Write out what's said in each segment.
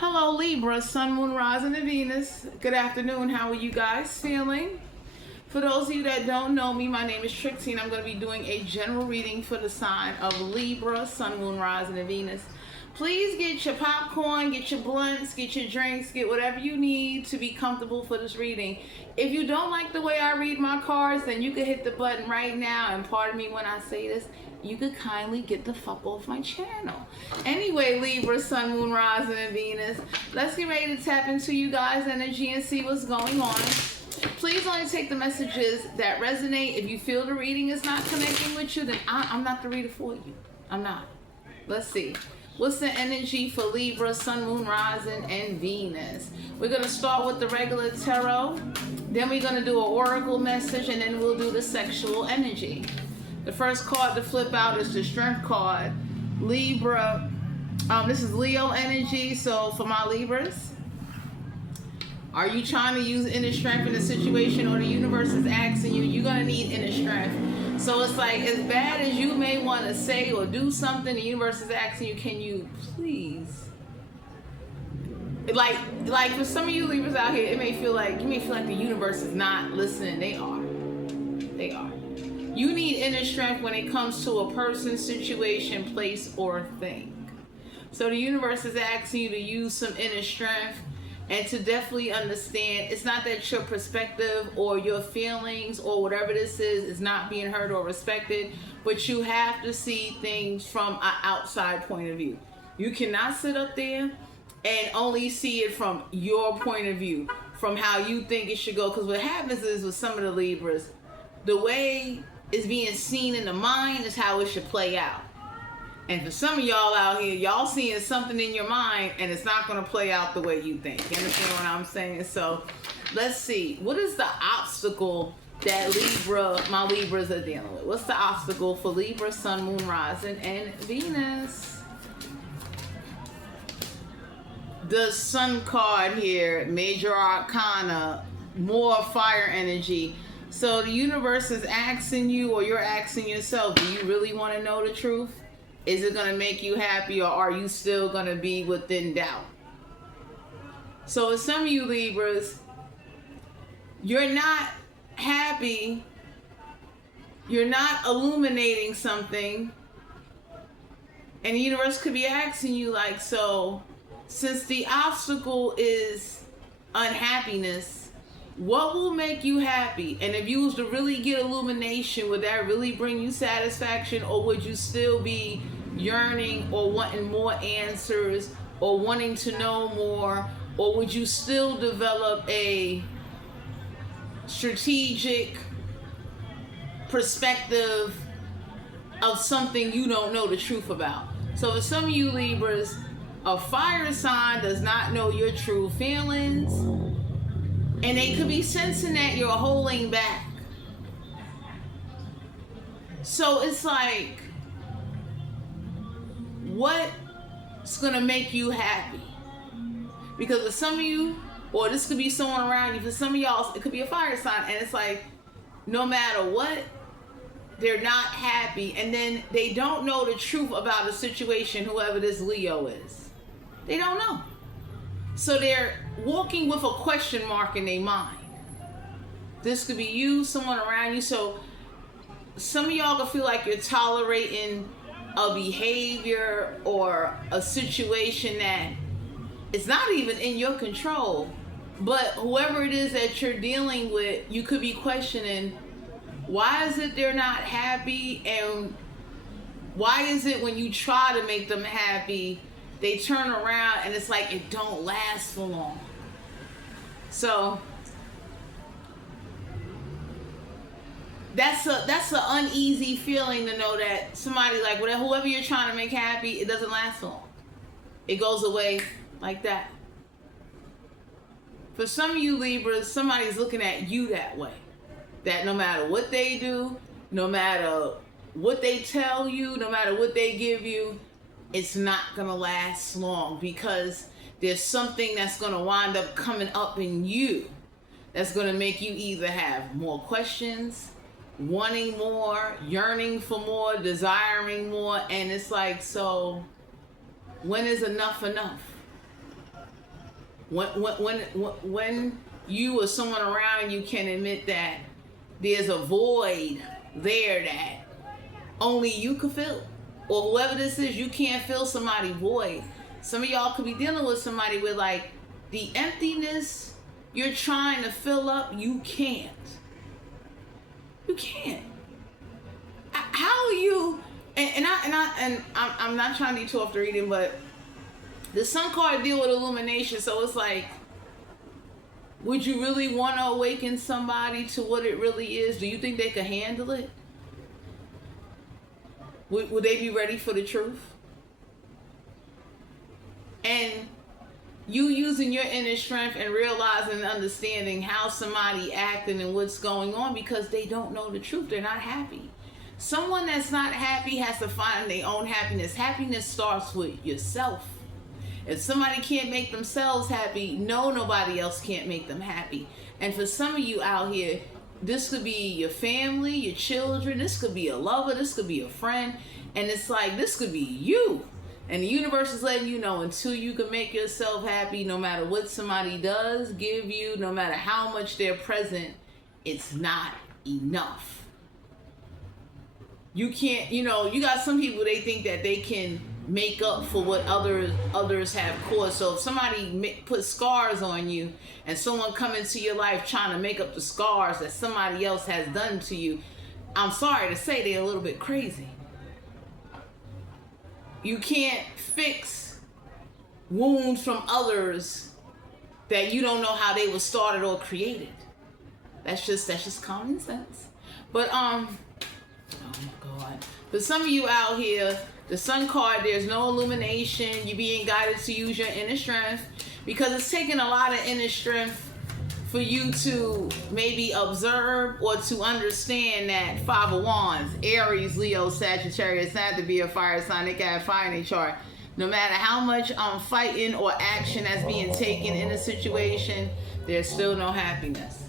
Hello Libra, Sun, Moon, Rising, and Venus. Good afternoon. How are you guys feeling? For those of you that don't know me, my name is Trixie and I'm going to be doing a general reading for the sign of Libra, Sun, Moon, Rising, and Venus. Please get your popcorn, get your blunts, get your drinks, get whatever you need to be comfortable for this reading. If you don't like the way I read my cards, then you can hit the button right now, and pardon me when I say this, you could kindly get the fuck off my channel. Anyway, Libra, Sun, Moon, Rising, and Venus, let's get ready to tap into you guys' energy and see what's going on. Please only take the messages that resonate. If you feel the reading is not connecting with you, then I'm not the reader for you. I'm not. Let's see. What's the energy for Libra, Sun, Moon, Rising, and Venus? We're going to start with the regular tarot. Then we're going to do an oracle message, and then we'll do the sexual energy. The first card to flip out is the Strength card. Libra, this is Leo energy. So for my Libras, are you trying to use inner strength in a situation, or the universe is asking you, you're going to need inner strength? So it's like, as bad as you may want to say or do something, the universe is asking you, can you please? Like for some of you Libras out here, it may feel like, you may feel like the universe is not listening. They are. They are. You need inner strength when it comes to a person, situation, place, or thing. So the universe is asking you to use some inner strength and to definitely understand it's not that your perspective or your feelings or whatever this is not being heard or respected, but you have to see things from an outside point of view. You cannot sit up there and only see it from your point of view, from how you think it should go. Because what happens is with some of the Libras, the way it's being seen in the mind is how it should play out. And for some of y'all out here, y'all seeing something in your mind and it's not going to play out the way you think. You understand what I'm saying? So let's see. What is the obstacle that my Libras are dealing with? What's the obstacle for Libra, Sun, Moon, Rising, and Venus? The Sun card here, Major Arcana, more fire energy. So the universe is asking you, or you're asking yourself, do you really want to know the truth? Is it going to make you happy, or are you still going to be within doubt? So with some of you Libras, you're not happy. You're not illuminating something. And the universe could be asking you, like, so since the obstacle is unhappiness, what will make you happy? And if you was to really get illumination, would that really bring you satisfaction, or would you still be yearning or wanting more answers or wanting to know more? Or would you still develop a strategic perspective of something you don't know the truth about? So for some of you Libras, a fire sign does not know your true feelings, and they could be sensing that you're holding back. So it's like, what's gonna make you happy? Because for some of you, or this could be someone around you, for some of y'all, it could be a fire sign, and it's like, no matter what, they're not happy, and then they don't know the truth about a situation, whoever this Leo is. They don't know. So they're walking with a question mark in their mind. This could be you, someone around you. So some of y'all gonna feel like you're tolerating a behavior or a situation that it's not even in your control. But whoever it is that you're dealing with, you could be questioning, why is it they're not happy? And why is it when you try to make them happy, they turn around and it's like it don't last for long? So that's an uneasy feeling to know that somebody, like whoever you're trying to make happy, it doesn't last long. It goes away like that. For some of you Libras, somebody's looking at you that way. That no matter what they do, no matter what they tell you, no matter what they give you, it's not gonna last long, because there's something that's gonna wind up coming up in you that's gonna make you either have more questions, wanting more, yearning for more, desiring more. And it's like, so when is enough enough? When you or someone around you can admit that there's a void there that only you can fill, or whoever this is, you can't fill somebody's void. Some of y'all could be dealing with somebody with like the emptiness you're trying to fill up. You can't. You can't. How are you? I'm not trying to be too off the reading, but the Sun card deal with illumination, so it's like, would you really want to awaken somebody to what it really is? Do you think they could handle it? Would they be ready for the truth? And you using your inner strength and realizing and understanding how somebody acting and what's going on because they don't know the truth. They're not happy. Someone that's not happy has to find their own happiness. Happiness starts with yourself. If somebody can't make themselves happy, nobody else can't make them happy. And for some of you out here, this could be your family, your children, this could be a lover, this could be a friend, and it's like, this could be you. And the universe is letting you know, until you can make yourself happy, no matter what somebody does give you, no matter how much they're present, it's not enough. You can't, you got some people, they think that they can make up for what others have caused. So if somebody put scars on you and someone come into your life trying to make up the scars that somebody else has done to you, I'm sorry to say, they're a little bit crazy. You can't fix wounds from others that you don't know how they were started or created. That's just common sense. But oh my God. For some of you out here, the Sun card, there's no illumination. You're being guided to use your inner strength because it's taking a lot of inner strength for you to maybe observe or to understand that Five of Wands, Aries, Leo, Sagittarius, not to be a fire sign, they got fire in their chart. No matter how much fighting or action that's being taken in a situation, there's still no happiness.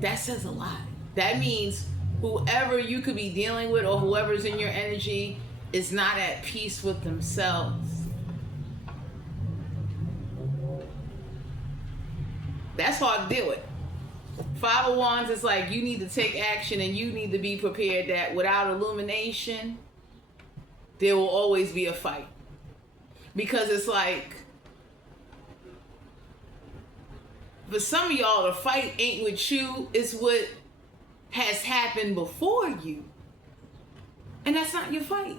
That says a lot. That means whoever you could be dealing with or whoever's in your energy is not at peace with themselves. That's hard to deal with. Five of Wands is like, you need to take action and you need to be prepared that without illumination, there will always be a fight. Because it's like, for some of y'all, the fight ain't with you, it's what has happened before you. And that's not your fight.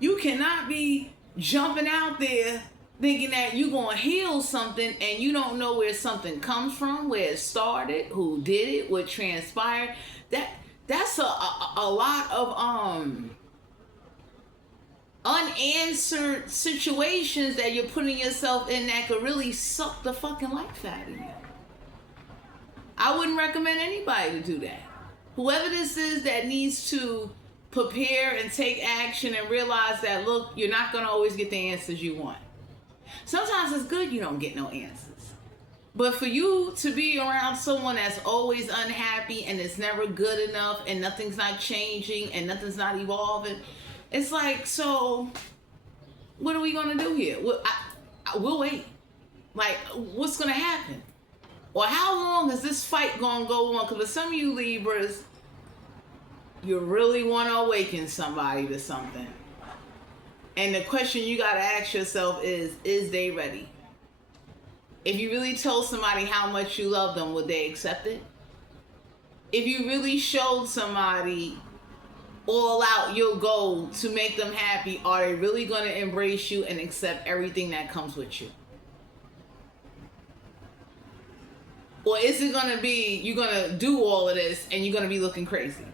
You cannot be jumping out there thinking that you're going to heal something and you don't know where something comes from, where it started, who did it, what transpired. That's a lot of unanswered situations that you're putting yourself in that could really suck the fucking life out of you. I wouldn't recommend anybody to do that. Whoever this is that needs to prepare and take action and realize that, look, you're not going to always get the answers you want. Sometimes it's good you don't get no answers. But for you to be around someone that's always unhappy and it's never good enough and nothing's not changing and nothing's not evolving, it's like, so what are we going to do here? We'll wait. Like, what's going to happen? Or how long is this fight going to go on? Because for some of you Libras, you really want to awaken somebody to something. And the question you got to ask yourself is they ready? If you really told somebody how much you love them, would they accept it? If you really showed somebody all out your goal to make them happy, are they really going to embrace you and accept everything that comes with you? Or is it going to be, you're going to do all of this and you're going to be looking crazy?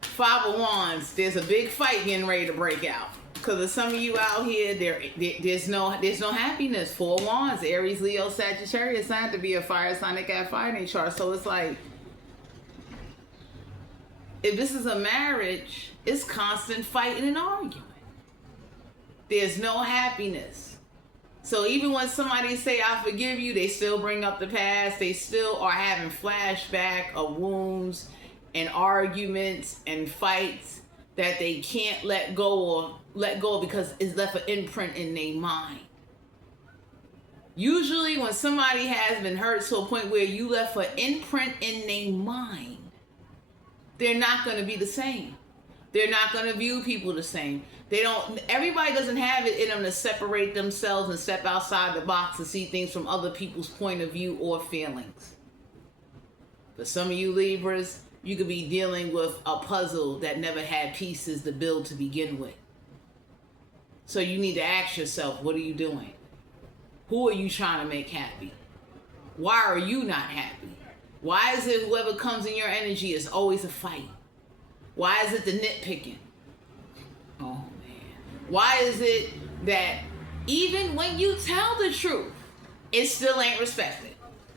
Five of Wands, there's a big fight getting ready to break out. Because of some of you out here, there's no happiness. Four of Wands, Aries, Leo, Sagittarius, not to be a fire sign, they got fire in their chart. So it's like, if this is a marriage, it's constant fighting and arguing. There's no happiness. So even when somebody say, I forgive you, they still bring up the past. They still are having flashback of wounds and arguments and fights that they can't let go because it's left an imprint in their mind. Usually when somebody has been hurt to a point where you left an imprint in their mind, they're not going to be the same. They're not going to view people the same. Everybody doesn't have it in them to separate themselves and step outside the box and see things from other people's point of view or feelings. For some of you Libras, you could be dealing with a puzzle that never had pieces to build to begin with. So you need to ask yourself, what are you doing? Who are you trying to make happy? Why are you not happy? Why is it whoever comes in your energy is always a fight? Why is it the nitpicking? Oh man. Why is it that even when you tell the truth, it still ain't respected?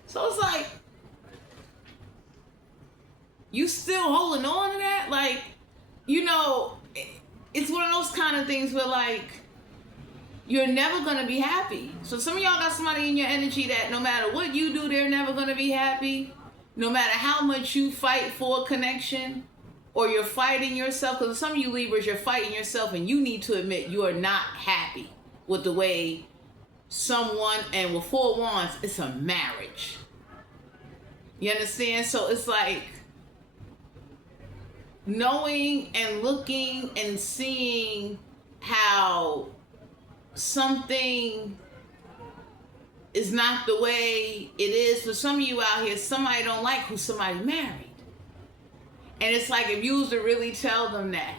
So it's like, you still holding on to that? Like, you know, it's one of those kind of things where like, you're never going to be happy. So some of y'all got somebody in your energy that no matter what you do, they're never going to be happy. No matter how much you fight for a connection or you're fighting yourself. Because some of you Libras, you're fighting yourself and you need to admit you are not happy with the way someone, and with 4 wands, it's a marriage. You understand? So it's like knowing and looking and seeing how something is not the way it is. For some of you out here, somebody don't like who somebody married. And it's like, if you was to really tell them that,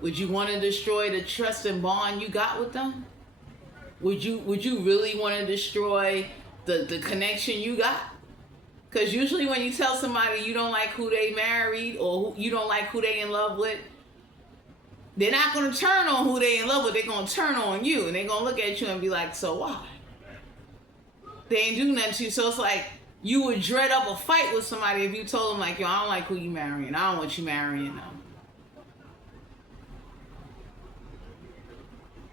would you want to destroy the trust and bond you got with them? Would you really want to destroy the connection you got? Because usually when you tell somebody you don't like who they married or you don't like who they in love with, they're not going to turn on who they in love with. They're going to turn on you. And they're going to look at you and be like, so why? They ain't do nothing to you. So it's like, you would dread up a fight with somebody if you told them like, yo, I don't like who you marrying. I don't want you marrying them.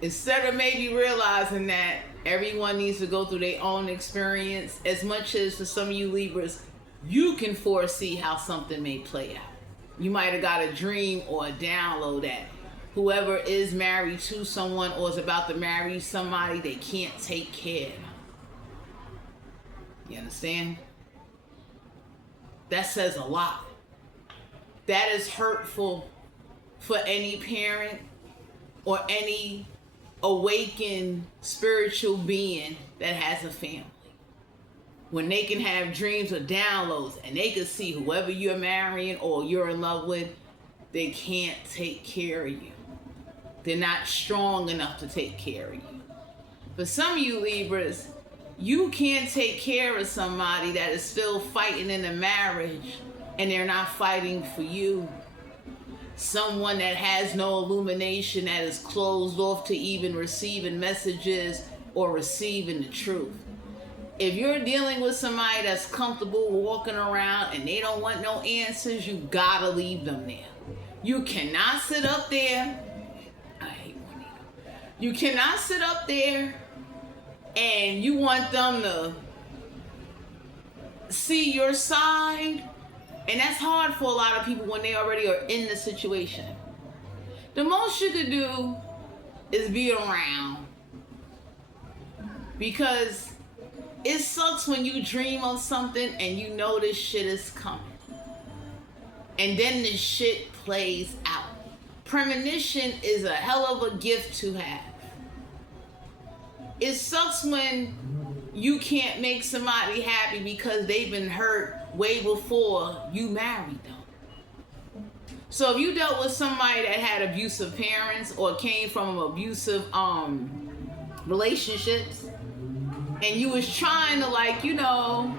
Instead of maybe realizing that everyone needs to go through their own experience, as much as for some of you Libras, you can foresee how something may play out. You might have got a dream or a download that whoever is married to someone or is about to marry somebody, they can't take care of them. You understand? That says a lot. That is hurtful for any parent or any awakened spiritual being that has a family. When they can have dreams or downloads and they can see whoever you're marrying or you're in love with, they can't take care of you. They're not strong enough to take care of you. For some of you Libras, you can't take care of somebody that is still fighting in a marriage and they're not fighting for you. Someone that has no illumination, that is closed off to even receiving messages or receiving the truth. If you're dealing with somebody that's comfortable walking around and they don't want no answers, you gotta leave them there. You cannot sit up there. I hate Juanita. You cannot sit up there and you want them to see your side. And that's hard for a lot of people when they already are in the situation. The most you could do is be around. Because it sucks when you dream of something and you know this shit is coming. And then this shit plays out. Premonition is a hell of a gift to have. It sucks when you can't make somebody happy because they've been hurt way before you married them. So if you dealt with somebody that had abusive parents or came from abusive relationships, and you was trying to, like, you know,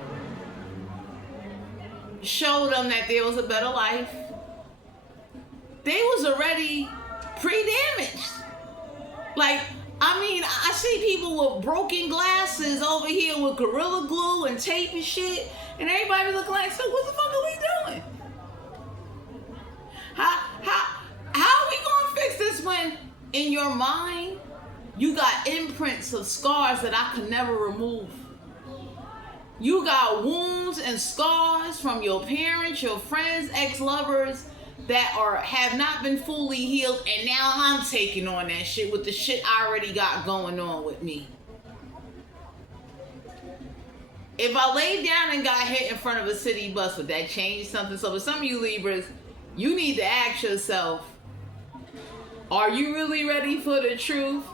show them that there was a better life, they was already pre-damaged. Like, I mean, I see people with broken glasses over here with Gorilla Glue and tape and shit, and everybody looking like, so what the fuck are we doing? How are we gonna fix this when in your mind you got imprints of scars that I could never remove? You got wounds and scars from your parents, your friends, ex-lovers that have not been fully healed, and now I'm taking on that shit with the shit I already got going on with me. If I laid down and got hit in front of a city bus, would that change something? So for some of you Libras, you need to ask yourself, are you really ready for the truth?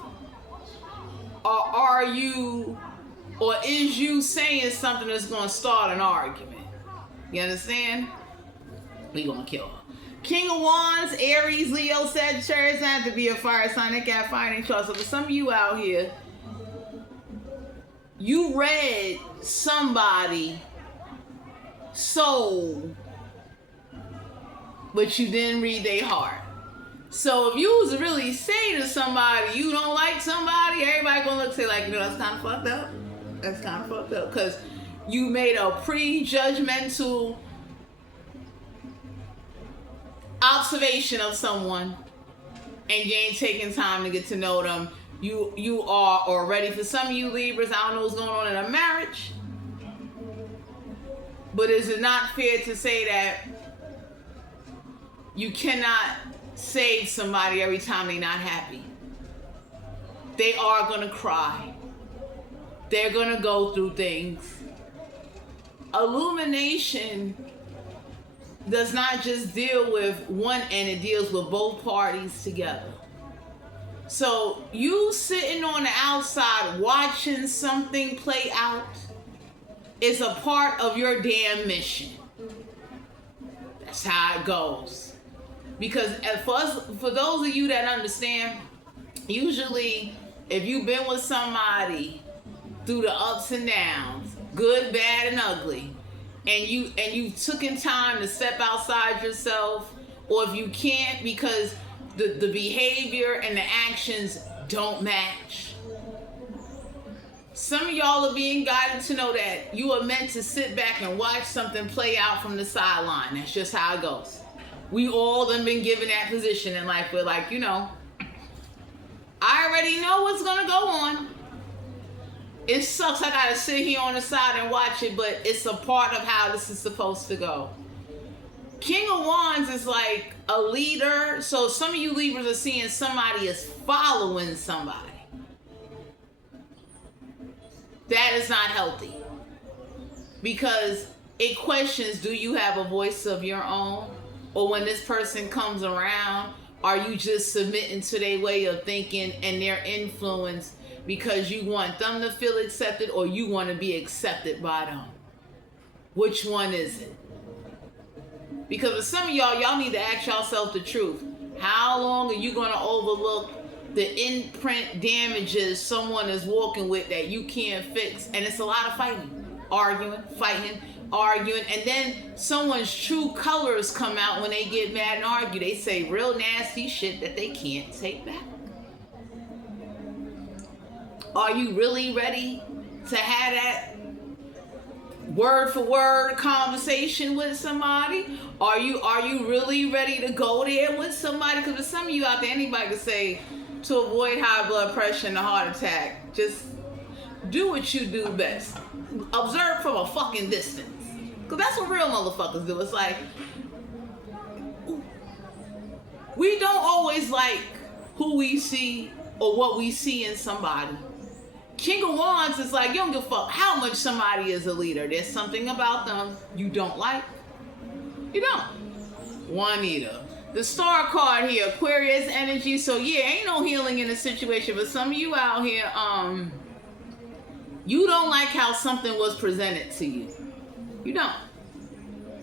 Or is you saying something that's going to start an argument? You understand? We gonna kill her. King of Wands, Aries, Leo, Sagittarius, have to be a fire sign. They got fire in trust. So for some of you out here, you read somebody soul, but you didn't read their heart. So if you was to really say to somebody you don't like somebody, everybody gonna look say like, you know, that's kind of fucked up. That's kind of fucked up because you made a prejudgmental observation of someone and you ain't taking time to get to know them. You are already, for some of you Libras, I don't know what's going on in a marriage, but is it not fair to say that you cannot save somebody every time they're not happy? They are gonna cry. They're gonna go through things. Illumination does not just deal with one end, it deals with both parties together. So you sitting on the outside watching something play out is a part of your damn mission. That's how it goes. Because for those of you that understand, usually if you've been with somebody through the ups and downs, good, bad, and ugly, and you took in time to step outside yourself, or if you can't because the behavior and the actions don't match, some of y'all are being guided to know that you are meant to sit back and watch something play out from the sideline. That's just how it goes. We all have been given that position in life. We're like, you know, I already know what's gonna go on. It sucks I gotta sit here on the side and watch it, but it's a part of how this is supposed to go. King of Wands is like a leader. So some of you Libras are seeing somebody is following somebody. That is not healthy. Because it questions, do you have a voice of your own? Or when this person comes around, are you just submitting to their way of thinking and their influence because you want them to feel accepted or you want to be accepted by them? Which one is it? Because for some of y'all need to ask yourself the truth. How long are you going to overlook the imprint damages someone is walking with that you can't fix? And it's a lot of fighting, arguing, and then someone's true colors come out when they get mad and argue. They say real nasty shit that they can't take back. Are you really ready to have that word for word conversation with somebody? Are you really ready to go there with somebody? Because for some of you out there, anybody can say to avoid high blood pressure and a heart attack, just do what you do best. Observe from a fucking distance. Because that's what real motherfuckers do. It's like, we don't always like who we see or what we see in somebody. King of Wands is like, you don't give a fuck how much somebody is a leader. There's something about them you don't like. You don't. Juanita. The star card here, Aquarius energy. So yeah, ain't no healing in the situation. But some of you out here, you don't like how something was presented to you. You don't.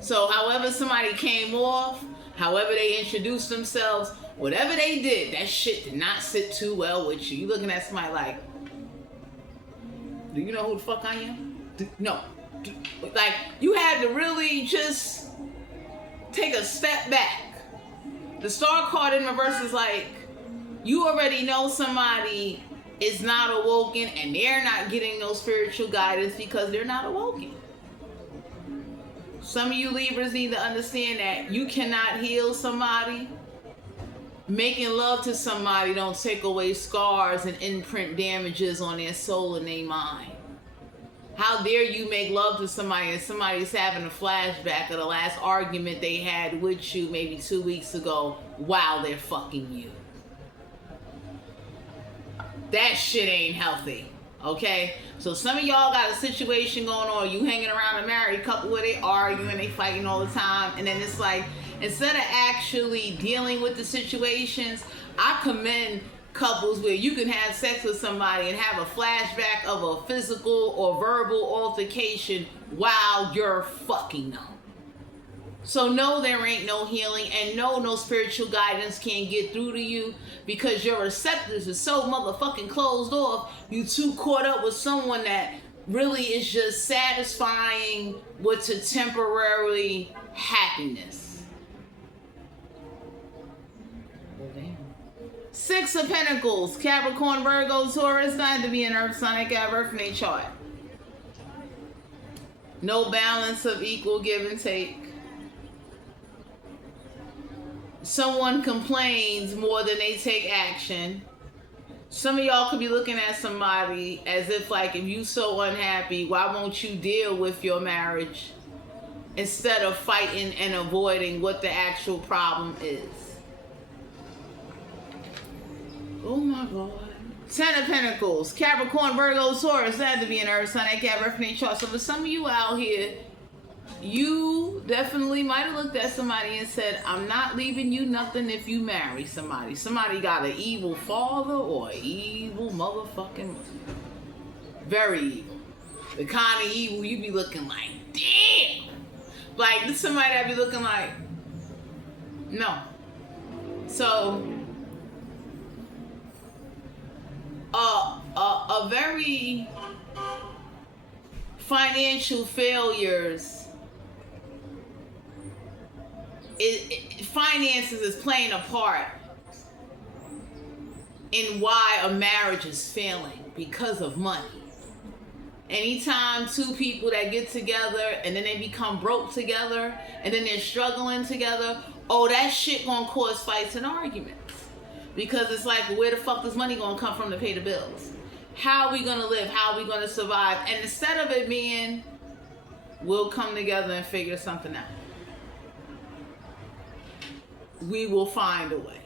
So however somebody came off, however they introduced themselves, whatever they did, that shit did not sit too well with you. You looking at somebody like, do you know who the fuck I am? No. Like, you had to really just take a step back. The star card in reverse is like, you already know somebody is not awoken and they're not getting no spiritual guidance because they're not awoken. Some of you Libras need to understand that you cannot heal somebody. Making love to somebody don't take away scars and imprint damages on their soul and their mind. How dare you make love to somebody and somebody's having a flashback of the last argument they had with you maybe 2 weeks ago while they're fucking you. That shit ain't healthy. Okay? So some of y'all got a situation going on. You hanging around a married couple where they arguing, they fighting all the time. And then it's like, instead of actually dealing with the situations, I commend couples where you can have sex with somebody and have a flashback of a physical or verbal altercation while you're fucking them. So no, there ain't no healing, and no spiritual guidance can get through to you because your receptors are so motherfucking closed off. You too caught up with someone that really is just satisfying what's a temporary happiness. Six of Pentacles, Capricorn, Virgo, Taurus, not to be an earth sign, they got birth in their chart. No balance of equal give and take. Someone complains more than they take action. Some of y'all could be looking at somebody as if like, if you so unhappy, why won't you deal with your marriage instead of fighting and avoiding what the actual problem is? Oh my God. Ten of Pentacles, Capricorn, Virgo, Taurus, that had to be an earth sign. They got birth in their chart. So for some of you out here, you definitely might have looked at somebody and said, I'm not leaving you nothing if you marry somebody. Somebody got an evil father or an evil motherfucking mother. Very evil. The kind of evil you be looking like, damn. Like, this somebody that be looking like, no. So, a very financial failures. Finances is playing a part in why a marriage is failing because of money. Anytime two people that get together and then they become broke together and then they're struggling together, oh, that shit gonna cause fights and arguments. Because it's like, where the fuck is money gonna come from to pay the bills? How are we gonna live? How are we gonna survive? And instead of it being, we'll come together and figure something out, we will find a way.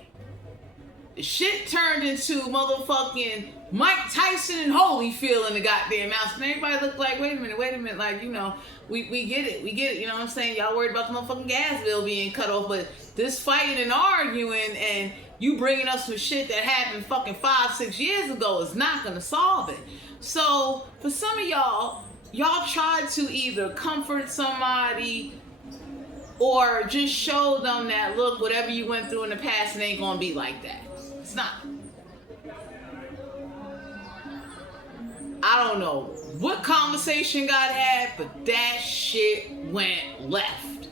The shit turned into motherfucking Mike Tyson and Holyfield in the goddamn house. And everybody looked like, wait a minute. Like, you know, we get it. You know what I'm saying? Y'all worried about the motherfucking gas bill being cut off. But this fighting and arguing and you bringing up some shit that happened fucking 5-6 years ago is not going to solve it. So for some of y'all tried to either comfort somebody or just show them that, look, whatever you went through in the past, it ain't gonna be like that. It's not. I don't know what conversation got had, but that shit went left.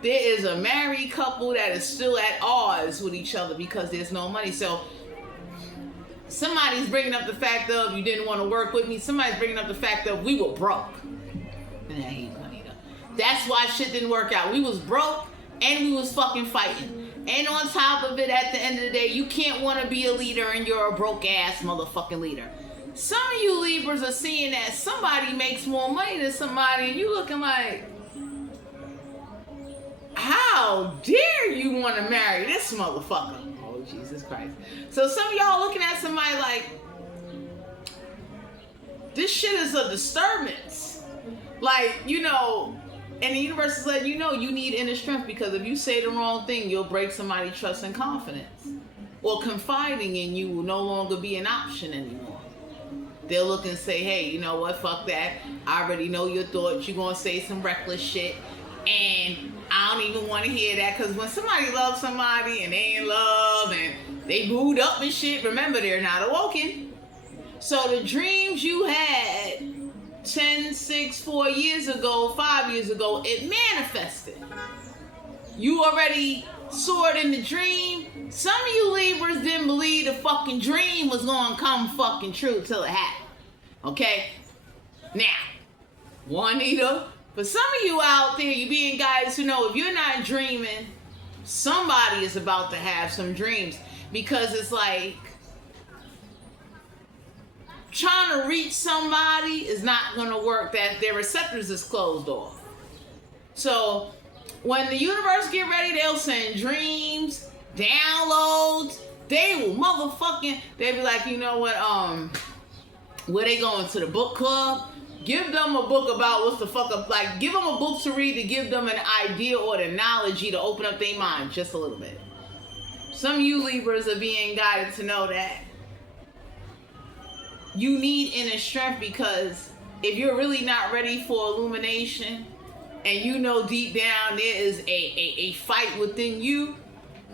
There is a married couple that is still at odds with each other because there's no money. So somebody's bringing up the fact of, you didn't want to work with me. Somebody's bringing up the fact of, we were broke. And I hate money though. That's why shit didn't work out. We was broke and we was fucking fighting. And on top of it, at the end of the day, you can't want to be a leader and you're a broke ass motherfucking leader. Some of you Libras are seeing that somebody makes more money than somebody and you looking like, how dare you want to marry this motherfucker? Oh, Jesus Christ. So some of y'all looking at somebody like, this shit is a disturbance. Like, you know, and the universe is letting you know you need inner strength, because if you say the wrong thing, you'll break somebody's trust and confidence. Or confiding in you will no longer be an option anymore. They'll look and say, hey, you know what, fuck that. I already know your thoughts. You're going to say some reckless shit. And I don't even want to hear that, because when somebody loves somebody and they in love and they booed up and shit, remember, they're not awoken. So the dreams you had 10, 6, 4 years ago, 5 years ago, it manifested. You already saw it in the dream. Some of you Libras didn't believe the fucking dream was going to come fucking true till it happened. Okay? Now, Juanita, for some of you out there, you being guys who know if you're not dreaming, somebody is about to have some dreams. Because it's like, trying to reach somebody is not going to work. That their receptors is closed off. So when the universe get ready, they'll send dreams, downloads. They will motherfucking, they be like, you know what, where they going to the book club? Give them a book about what's the fuck up, like give them a book to read to give them an idea or the knowledge to open up their mind just a little bit. Some of you Libras are being guided to know that you need inner strength, because if you're really not ready for illumination and you know deep down there is a fight within you,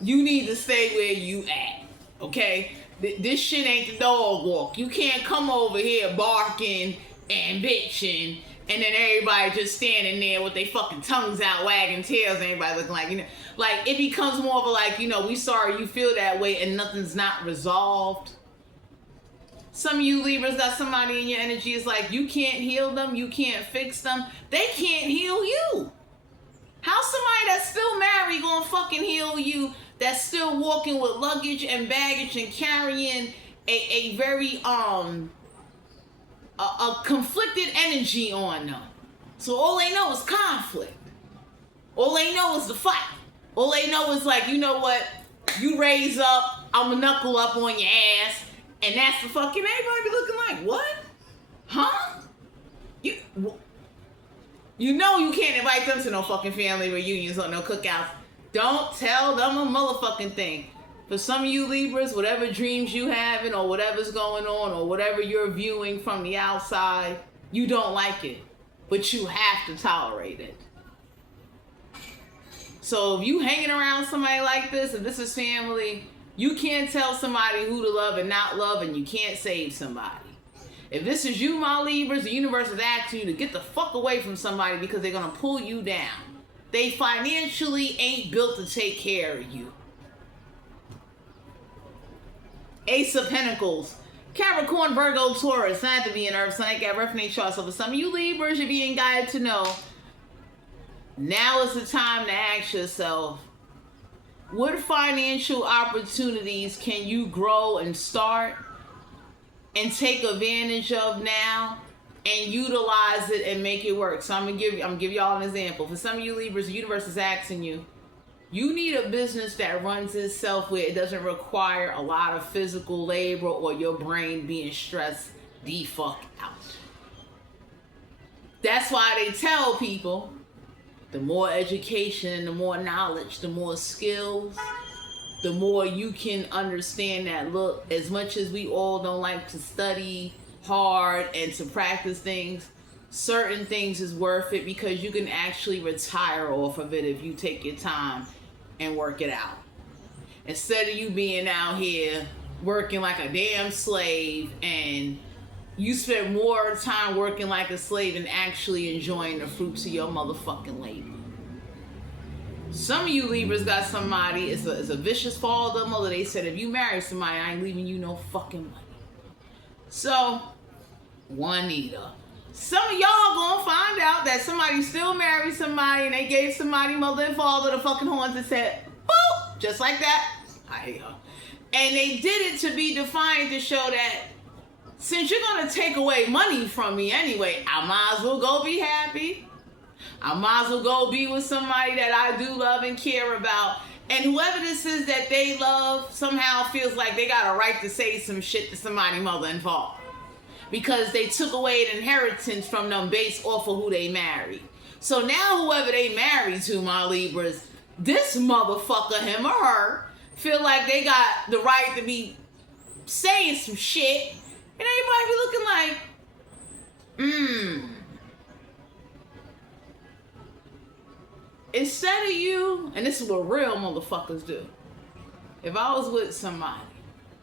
you need to stay where you at, okay? This shit ain't the dog walk. You can't come over here barking and bitching and then everybody just standing there with their fucking tongues out wagging tails and everybody looking like, you know, like it becomes more of a like, you know, we sorry you feel that way and nothing's not resolved. Some of you Libras got somebody in your energy is like, you can't heal them, you can't fix them, they can't heal you. How's somebody that's still married gonna fucking heal you, that's still walking with luggage and baggage and carrying a very a conflicted energy on them? So all they know is conflict. All they know is the fight. All they know is like, you know what, you raise up, I'ma knuckle up on your ass, and that's the fucking, everybody be looking like, what? Huh? You know you can't invite them to no fucking family reunions or no cookouts. Don't tell them a motherfucking thing. For some of you Libras, whatever dreams you having or whatever's going on or whatever you're viewing from the outside, you don't like it, but you have to tolerate it. So if you hanging around somebody like this, if this is family, you can't tell somebody who to love and not love, and you can't save somebody. If this is you, my Libras, the universe is asking you to get the fuck away from somebody because they're going to pull you down. They financially ain't built to take care of you. Ace of Pentacles. Capricorn, Virgo, Taurus. Not have to be an Earth sign. I got reference chart. So for some of you Libras, you're being guided to know, now is the time to ask yourself, what financial opportunities can you grow and start and take advantage of now and utilize it and make it work? So I'm gonna give y'all an example. For some of you Libras, the universe is asking you, you need a business that runs itself where it doesn't require a lot of physical labor or your brain being stressed the fuck out. That's why they tell people, the more education, the more knowledge, the more skills, the more you can understand that, look, as much as we all don't like to study hard and to practice things, certain things is worth it because you can actually retire off of it if you take your time and work it out. Instead of you being out here working like a damn slave, and you spend more time working like a slave and actually enjoying the fruits of your motherfucking labor. Some of you Libras got somebody, it's a vicious father, mother. They said, if you marry somebody, I ain't leaving you no fucking money. So, Juanita, some of y'all gonna find out that somebody still married somebody and they gave somebody mother and father the fucking horns and said, boop, just like that. I hate her. And they did it to be defiant, to show that since you're gonna take away money from me anyway, I might as well go be happy. I might as well go be with somebody that I do love and care about. And whoever this is that they love somehow feels like they got a right to say some shit to somebody mother and father, because they took away an inheritance from them based off of who they married. So now whoever they married to, my Libras, this motherfucker, him or her, feel like they got the right to be saying some shit, and everybody be looking like, Instead of you, and this is what real motherfuckers do. If I was with somebody,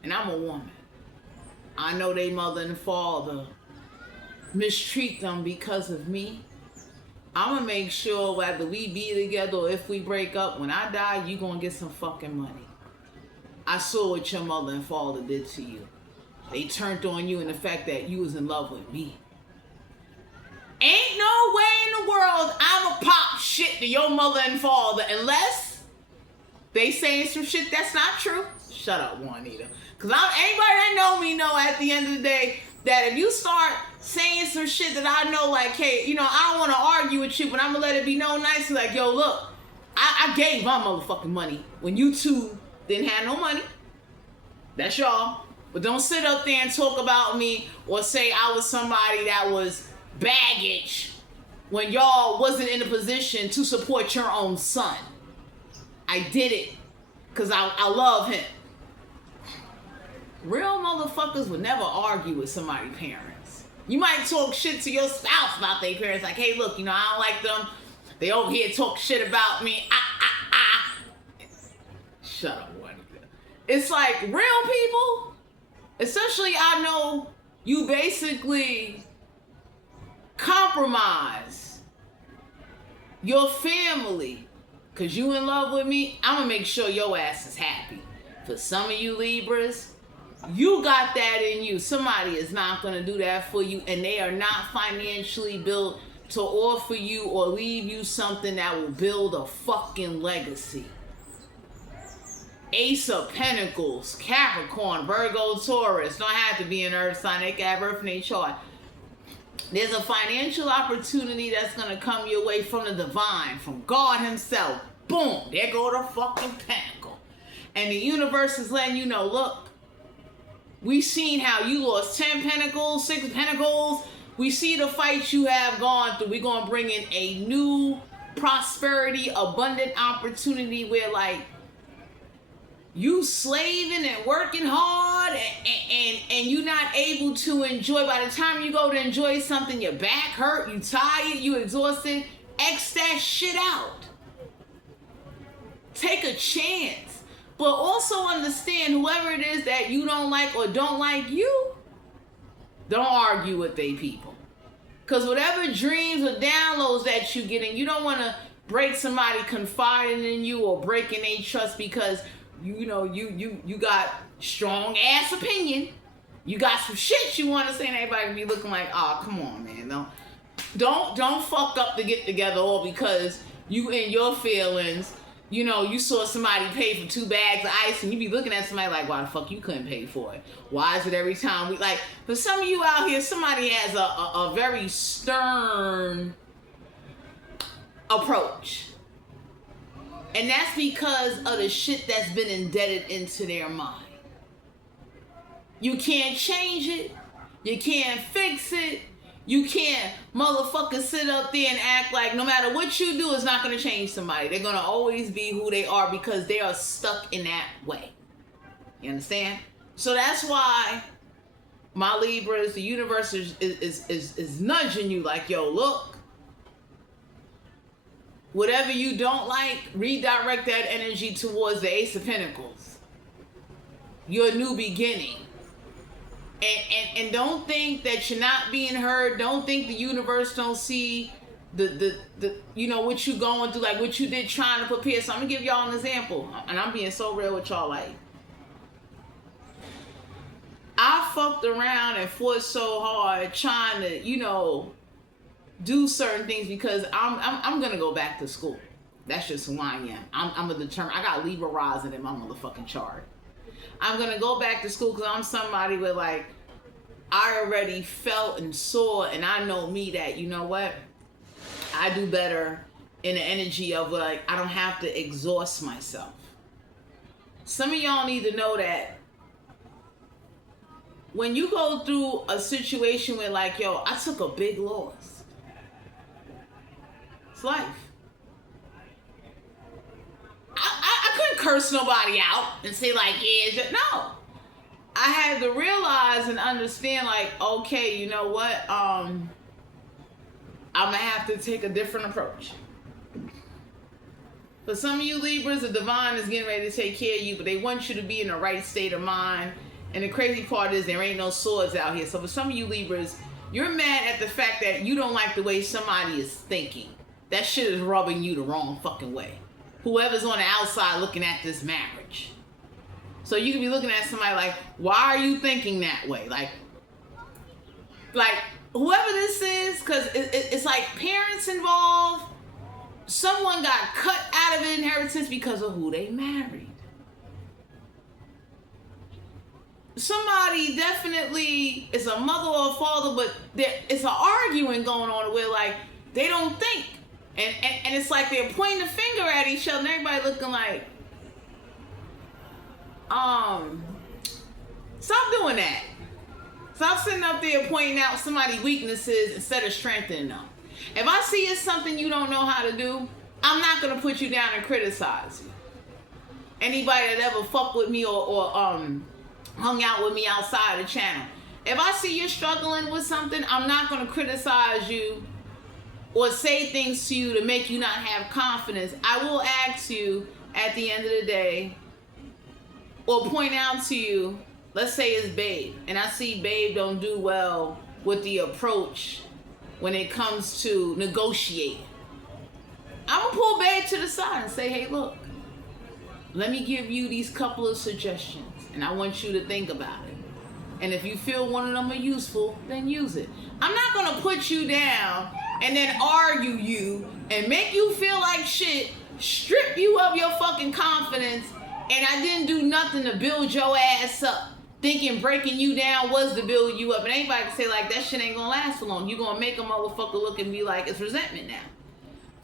and I'm a woman, I know they mother and father mistreat them because of me, I'm gonna make sure whether we be together or if we break up, when I die, you gonna get some fucking money. I saw what your mother and father did to you. They turned on you in the fact that you was in love with me. Ain't no way in the world I'ma pop shit to your mother and father unless they saying some shit that's not true. Shut up, Juanita. Because anybody that know me know at the end of the day that if you start saying some shit that I know, like, hey, you know, I don't want to argue with you, but I'm going to let it be known nicely, like, yo, look, I gave my motherfucking money when you two didn't have no money. That's y'all. But don't sit up there and talk about me or say I was somebody that was baggage when y'all wasn't in a position to support your own son. I did it because I love him. Real motherfuckers would never argue with somebody's parents. You might talk shit to your spouse about their parents, like, hey, look, you know, I don't like them. They over here talk shit about me. Shut up, Juanita. It's like real people, essentially, I know you basically compromise your family because you in love with me. I'm going to make sure your ass is happy. For some of you Libras, you got that in you. Somebody is not going to do that for you, and they are not financially built to offer you or leave you something that will build a fucking legacy. Ace of Pentacles, Capricorn, Virgo, Taurus. Don't have to be an earth sign. They can have earth in their chart. There's a financial opportunity that's going to come your way from the divine, from God himself. Boom. There go the fucking pentacle. And the universe is letting you know, look, we seen how you lost 10 pentacles, 6 pentacles. We see the fights you have gone through. We're going to bring in a new prosperity, abundant opportunity where, like, you slaving and working hard and you're not able to enjoy. By the time you go to enjoy something, your back hurt, you tired, you exhausted. X that shit out. Take a chance. But also understand whoever it is that you don't like or don't like you, don't argue with they people. Because whatever dreams or downloads that you get, and you don't want to break somebody confiding in you or breaking their trust because you know, you got strong ass opinion. You got some shit you want to say, and everybody can be looking like, oh, come on, man. Don't fuck up to get together all because you in your feelings, you know, you saw somebody pay for 2 bags of ice and you be looking at somebody like, why the fuck you couldn't pay for it? Why is it every time we, like, for some of you out here, somebody has a very stern approach. And that's because of the shit that's been indebted into their mind. You can't change it. You can't fix it. You can't motherfucker sit up there and act like no matter what you do, it's not going to change somebody. They're going to always be who they are because they are stuck in that way. You understand? So that's why my Libras, the universe is nudging you like, yo, look. Whatever you don't like, redirect that energy towards the Ace of Pentacles. Your new beginning. And don't think that you're not being heard. Don't think the universe don't see the you know, what you going through, like what you did trying to prepare. So I'm going to give y'all an example. And I'm being so real with y'all, like, I fucked around and fought so hard trying to, you know, do certain things because I'm gonna go back to school. That's just who I am. I'm a determined. I got Libra rising in my motherfucking chart. I'm gonna go back to school because I'm somebody with, like, I already felt and saw, and I know me that, you know what, I do better in the energy of, like, I don't have to exhaust myself. Some of y'all need to know that when you go through a situation where, like, yo, I took a big loss. Life. I couldn't curse nobody out and say, like, yeah, no. I had to realize and understand, like, okay, you know what? I'm gonna have to take a different approach. For some of you Libras, the divine is getting ready to take care of you, but they want you to be in the right state of mind. And the crazy part is there ain't no swords out here. So for some of you Libras, you're mad at the fact that you don't like the way somebody is thinking. That shit is rubbing you the wrong fucking way. Whoever's on the outside looking at this marriage. So you can be looking at somebody like, why are you thinking that way? Like whoever this is, because it's like parents involved. Someone got cut out of an inheritance because of who they married. somebody definitely is a mother or a father, but it's an arguing going on where like they don't think, and it's like they're pointing the finger at each other, and everybody looking like, stop doing that. Stop sitting up there pointing out somebody's weaknesses instead of strengthening them. If I see it's something you don't know how to do, I'm not gonna put you down and criticize you. Anybody that ever fucked with me or hung out with me outside the channel, if I see you're struggling with something, I'm not gonna criticize you or say things to you to make you not have confidence. I will ask you at the end of the day, or point out to you, let's say it's Babe, and I see Babe don't do well with the approach when it comes to negotiating. I'm gonna pull Babe to the side and say, hey, look, let me give you these couple of suggestions, and I want you to think about it. And if you feel one of them are useful, then use it. I'm not gonna put you down and then argue you and make you feel like shit, strip you of your fucking confidence, and I didn't do nothing to build your ass up. Thinking breaking you down was to build you up. And anybody can say like, that shit ain't gonna last for long. You're gonna make a motherfucker look and be like, it's resentment now.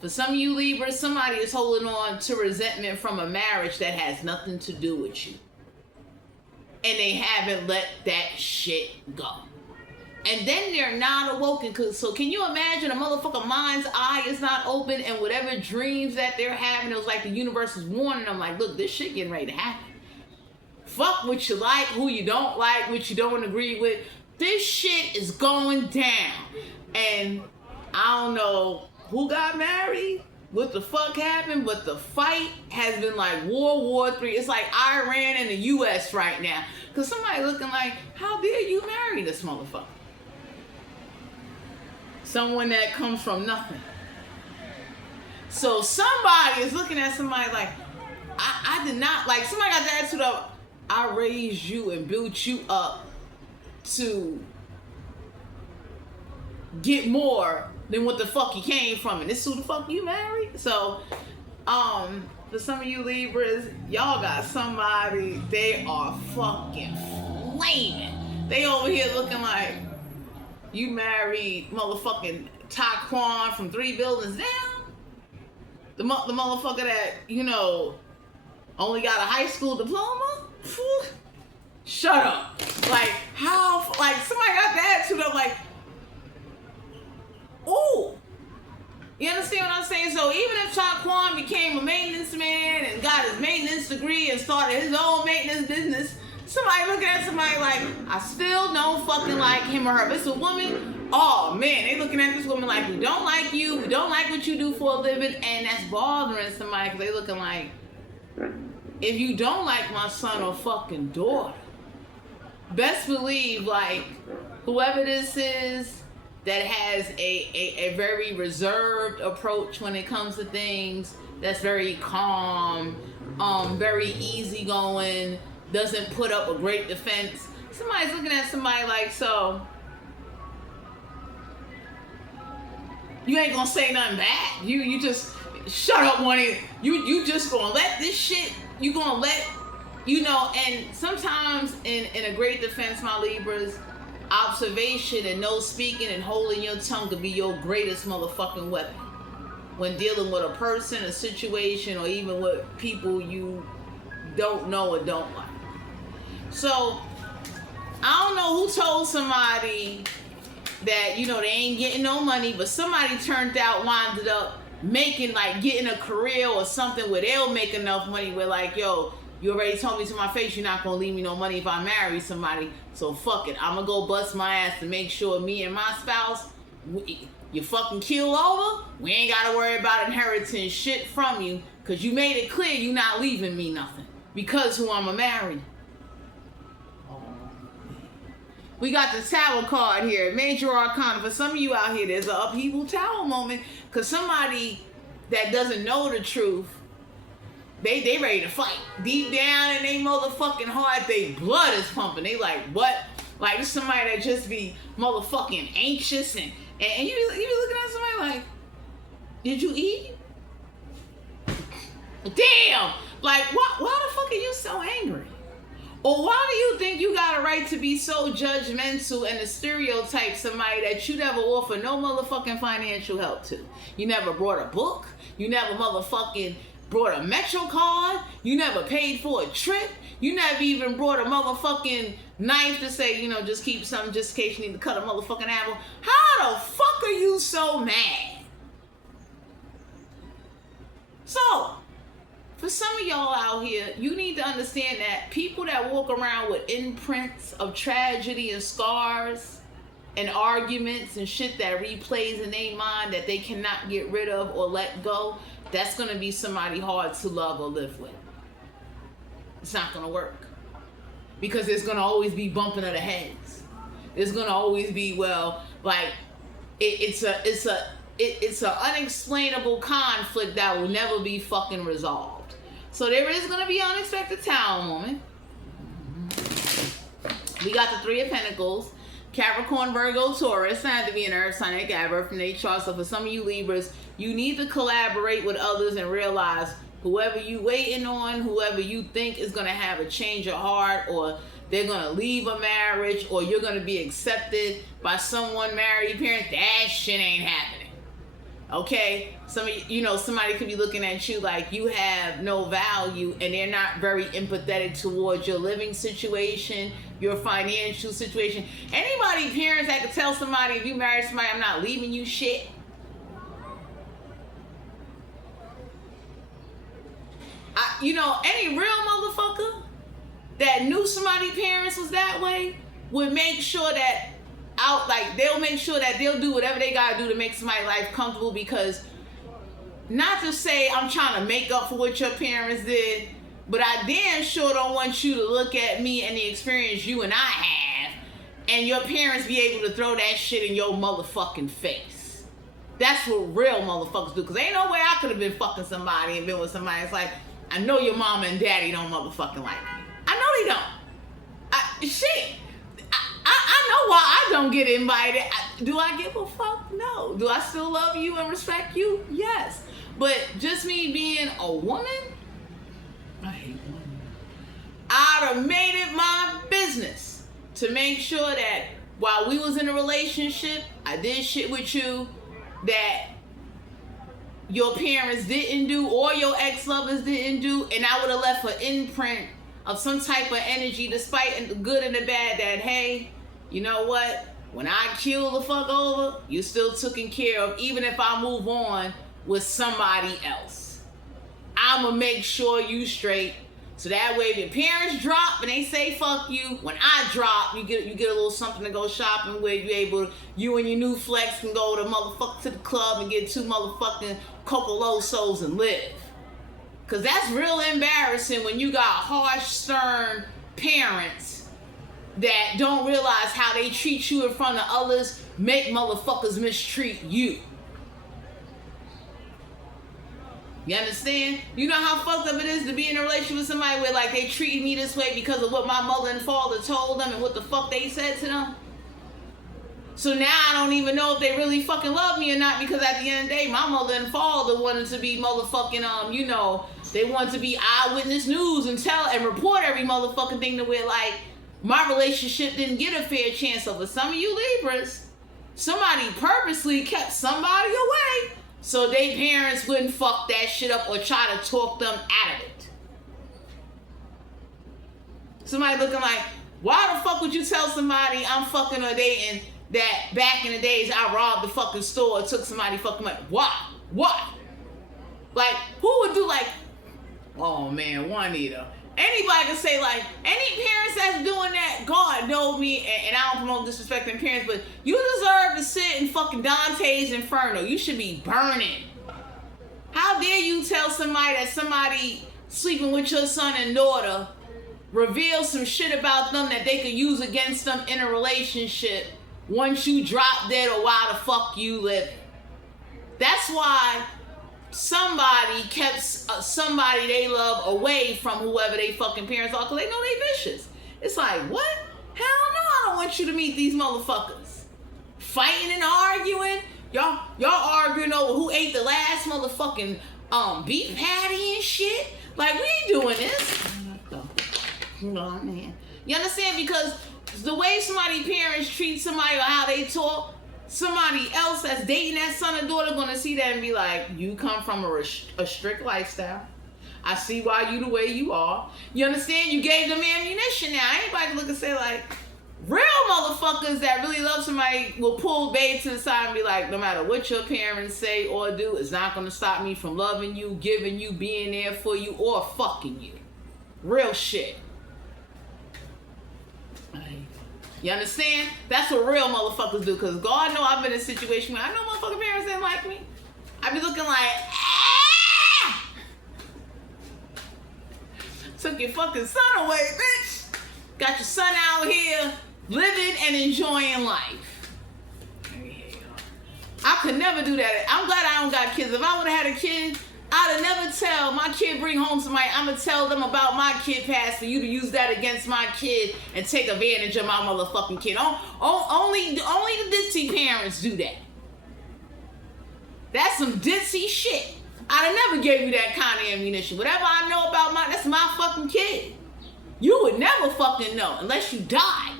For some of you Libras, somebody is holding on to resentment from a marriage that has nothing to do with you. And they haven't let that shit go. And then they're not awoken. So can you imagine a motherfucker mind's eye is not open, and whatever dreams that they're having, it was like the universe is warning them like, look, this shit getting ready to happen. Fuck what you like, who you don't like, what you don't agree with. This shit is going down. And I don't know who got married, what the fuck happened, but the fight has been like World War III. It's like Iran and the US right now. Because somebody looking like, how dare you marry this motherfucker? Someone that comes from nothing. So somebody is looking at somebody like, I did not, like somebody got the attitude of, I raised you and built you up to get more than what the fuck you came from, and this is who the fuck you married. So for some of you Libras, y'all got somebody, they are fucking flaming. They over here looking like you married motherfucking Taquan from 3 buildings down, the motherfucker that, you know, only got a high school diploma. Shut up. Like, how, like, somebody got that attitude of like, ooh. You understand what I'm saying? So even if Taquan became a maintenance man and got his maintenance degree and started his own maintenance business, somebody looking at somebody like, I still don't fucking like him or her. If it's a woman, oh man, they looking at this woman like, we don't like you, we don't like what you do for a living, and that's bothering somebody because they looking like, if you don't like my son or fucking daughter, best believe like whoever this is that has a very reserved approach when it comes to things, that's very calm, very easygoing, doesn't put up a great defense. Somebody's looking at somebody like, so you ain't gonna say nothing bad. You just shut up, one. You just gonna let this shit. You gonna let, you know. And sometimes in a great defense, my Libras, observation and no speaking and holding your tongue could be your greatest motherfucking weapon when dealing with a person, a situation, or even with people you don't know or don't like. So I don't know who told somebody that, you know, they ain't getting no money, but somebody turned out, winded up making, like, getting a career or something where they'll make enough money where, like, yo, you already told me to my face you're not gonna leave me no money if I marry somebody, so fuck it, I'm gonna go bust my ass to make sure me and my spouse, you fucking kill over, we ain't gotta worry about inheriting shit from you, because you made it clear you not leaving me nothing because who I'ma marry. We got the Tower card here, Major Arcana. For some of you out here, there's an upheaval Tower moment, because somebody that doesn't know the truth, they ready to fight. Deep down in they motherfucking heart, they blood is pumping. They like, what? Like, this somebody that just be motherfucking anxious, and you be looking at somebody like, did you eat? Damn! Like, why the fuck are you so angry? Or why do you think you got a right to be so judgmental and to stereotype somebody that you never offer no motherfucking financial help to? You never brought a book. You never motherfucking brought a Metro card. You never paid for a trip. You never even brought a motherfucking knife to say, you know, just keep something just in case you need to cut a motherfucking apple. How the fuck are you so mad? So, for some of y'all out here, you need to understand that people that walk around with imprints of tragedy and scars and arguments and shit that replays in their mind that they cannot get rid of or let go, that's going to be somebody hard to love or live with. It's not going to work. Because there's going to always be bumping of the heads. There's going to always be, well, like, it's an unexplainable conflict that will never be fucking resolved. So there is going to be an unexpected tower moment. We got the Three of Pentacles. Capricorn, Virgo, Taurus. I had to be an earth sign that got birth from their chart. So for some of you Libras, you need to collaborate with others and realize whoever you waiting on, whoever you think is going to have a change of heart, or they're going to leave a marriage, or you're going to be accepted by someone married parents, that shit ain't happening. Okay, some of you know, somebody could be looking at you like you have no value and they're not very empathetic towards your living situation, your financial situation. Anybody, parents, that could tell somebody, if you marry somebody, I'm not leaving you shit. You know, any real motherfucker that knew somebody's parents was that way would make sure that they'll make sure that they'll do whatever they gotta do to make somebody's life comfortable, because not to say I'm trying to make up for what your parents did, but I damn sure don't want you to look at me and the experience you and I have and your parents be able to throw that shit in your motherfucking face. That's what real motherfuckers do, because ain't no way I could have been fucking somebody and been with somebody. It's like, I know your mama and daddy don't motherfucking like me. I know they don't. Shit. I know why I don't get invited. Do I give a fuck? No. Do I still love you and respect you? Yes. But just me being a woman, I hate women. I'd have made it my business to make sure that while we was in a relationship, I did shit with you that your parents didn't do or your ex-lovers didn't do, and I would have left an imprint of some type of energy, despite the good and the bad, that, hey, you know what? When I kill the fuck over, you still taken care of, even if I move on with somebody else. I'ma make sure you straight. So that way, if your parents drop and they say fuck you, when I drop, you get a little something to go shopping with. You and your new flex can go to the club and get 2 motherfucking Cocolosos and live. Cause that's real embarrassing when you got harsh, stern parents that don't realize how they treat you in front of others, make motherfuckers mistreat you. You understand? You know how fucked up it is to be in a relationship with somebody where, like, they treated me this way because of what my mother and father told them and what the fuck they said to them? So now I don't even know if they really fucking love me or not, because at the end of the day, my mother and father wanted to be motherfucking, you know, they wanted to be eyewitness news and tell and report every motherfucking thing, to where, like, my relationship didn't get a fair chance. So for some of you Libras, somebody purposely kept somebody away so they parents wouldn't fuck that shit up or try to talk them out of it. Somebody looking like, why the fuck would you tell somebody I'm fucking or dating that back in the days I robbed the fucking store or took somebody fucking money? Why? Why? Like, who would do, like, oh man, Juanita. Anybody can say, like, any parents that's doing that, God know me, and I don't promote disrespecting parents, but you deserve to sit in fucking Dante's Inferno. You should be burning. How dare you tell somebody that somebody sleeping with your son and daughter reveal some shit about them that they could use against them in a relationship once you drop dead or while the fuck you living? That's why somebody kept somebody they love away from whoever they fucking parents are, because they know they vicious. It's like, what? Hell no, I don't want you to meet these motherfuckers. Fighting and arguing. Y'all arguing over who ate the last motherfucking beef patty and shit. Like, we ain't doing this. No, man. You understand? Because the way somebody parents treat somebody or how they talk, somebody else that's dating that son or daughter gonna see that and be like, you come from a strict lifestyle. I see why you the way you are. You understand? You gave them ammunition now. Anybody look and say like, real motherfuckers that really love somebody will pull babe to the side and be like, no matter what your parents say or do, it's not gonna stop me from loving you, giving you, being there for you, or fucking you. Real shit. You understand? That's what real motherfuckers do. Because God know I've been in a situation where I know motherfucking parents didn't like me. I be looking like, ah! Took your fucking son away, bitch. Got your son out here living and enjoying life. I could never do that. I'm glad I don't got kids. If I would have had a kid, I'd have never tell my kid bring home somebody. I'm gonna tell them about my kid past for you to use that against my kid and take advantage of my motherfucking kid. Only the ditzy parents do that. That's some ditzy shit. I'd have never gave you that kind of ammunition. Whatever I know about that's my fucking kid. You would never fucking know unless you died.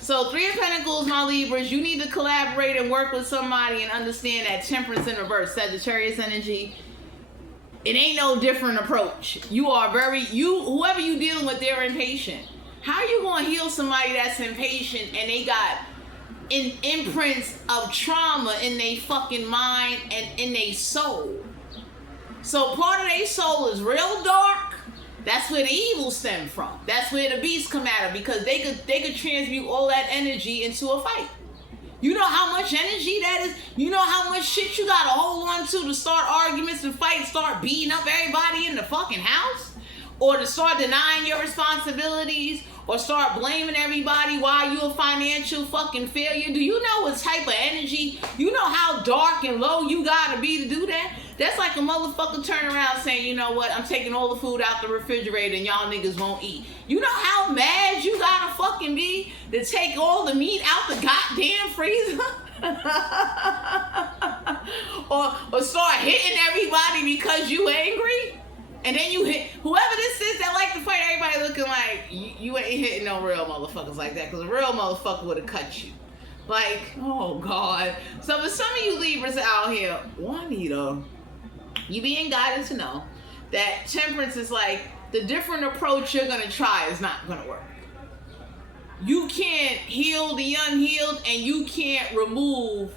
So 3 of Pentacles, my Libras, you need to collaborate and work with somebody and understand that Temperance in reverse, Sagittarius energy. It ain't no different approach. You are whoever you dealing with, they're impatient. How you gonna heal somebody that's impatient and they got imprints of trauma in their fucking mind and in their soul? So part of their soul is real dark. That's where the evil stem from. That's where the beasts come at them, because they could transmute all that energy into a fight. You know how much energy that is? You know how much shit you gotta hold on to start arguments and fight, start beating up everybody in the fucking house? Or to start denying your responsibilities? Or start blaming everybody why you a financial fucking failure? Do you know what type of energy? You know how dark and low you gotta be to do that? That's like a motherfucker turn around saying, you know what, I'm taking all the food out the refrigerator and y'all niggas won't eat. You know how mad you gotta fucking be to take all the meat out the goddamn freezer? or start hitting everybody because you angry? And then you hit whoever this is that like to fight everybody looking like you ain't hitting no real motherfuckers like that, because a real motherfucker would have cut you. Like, oh God. So for some of you Libras out here, Juanita, you being guided to know that Temperance is like the different approach you're gonna try is not gonna work. You can't heal the unhealed, and you can't remove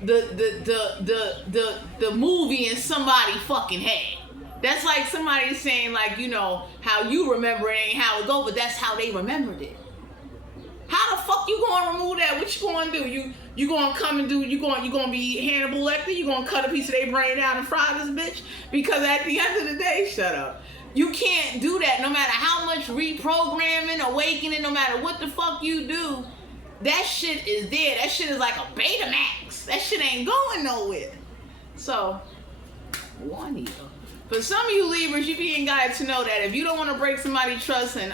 the movie in somebody's fucking head. That's like somebody saying, like, you know, how you remember it ain't how it go, but that's how they remembered it. How the fuck you gonna remove that? What you gonna do? You gonna come and do? You gonna be Hannibal Lecter? You gonna cut a piece of their brain out and fry this bitch? Because at the end of the day, shut up. You can't do that. No matter how much reprogramming, awakening, no matter what the fuck you do, that shit is there. That shit is like a Betamax. That shit ain't going nowhere. So, Juanita. For some of you Libras, you being guided to know that if you don't want to break somebody's trust and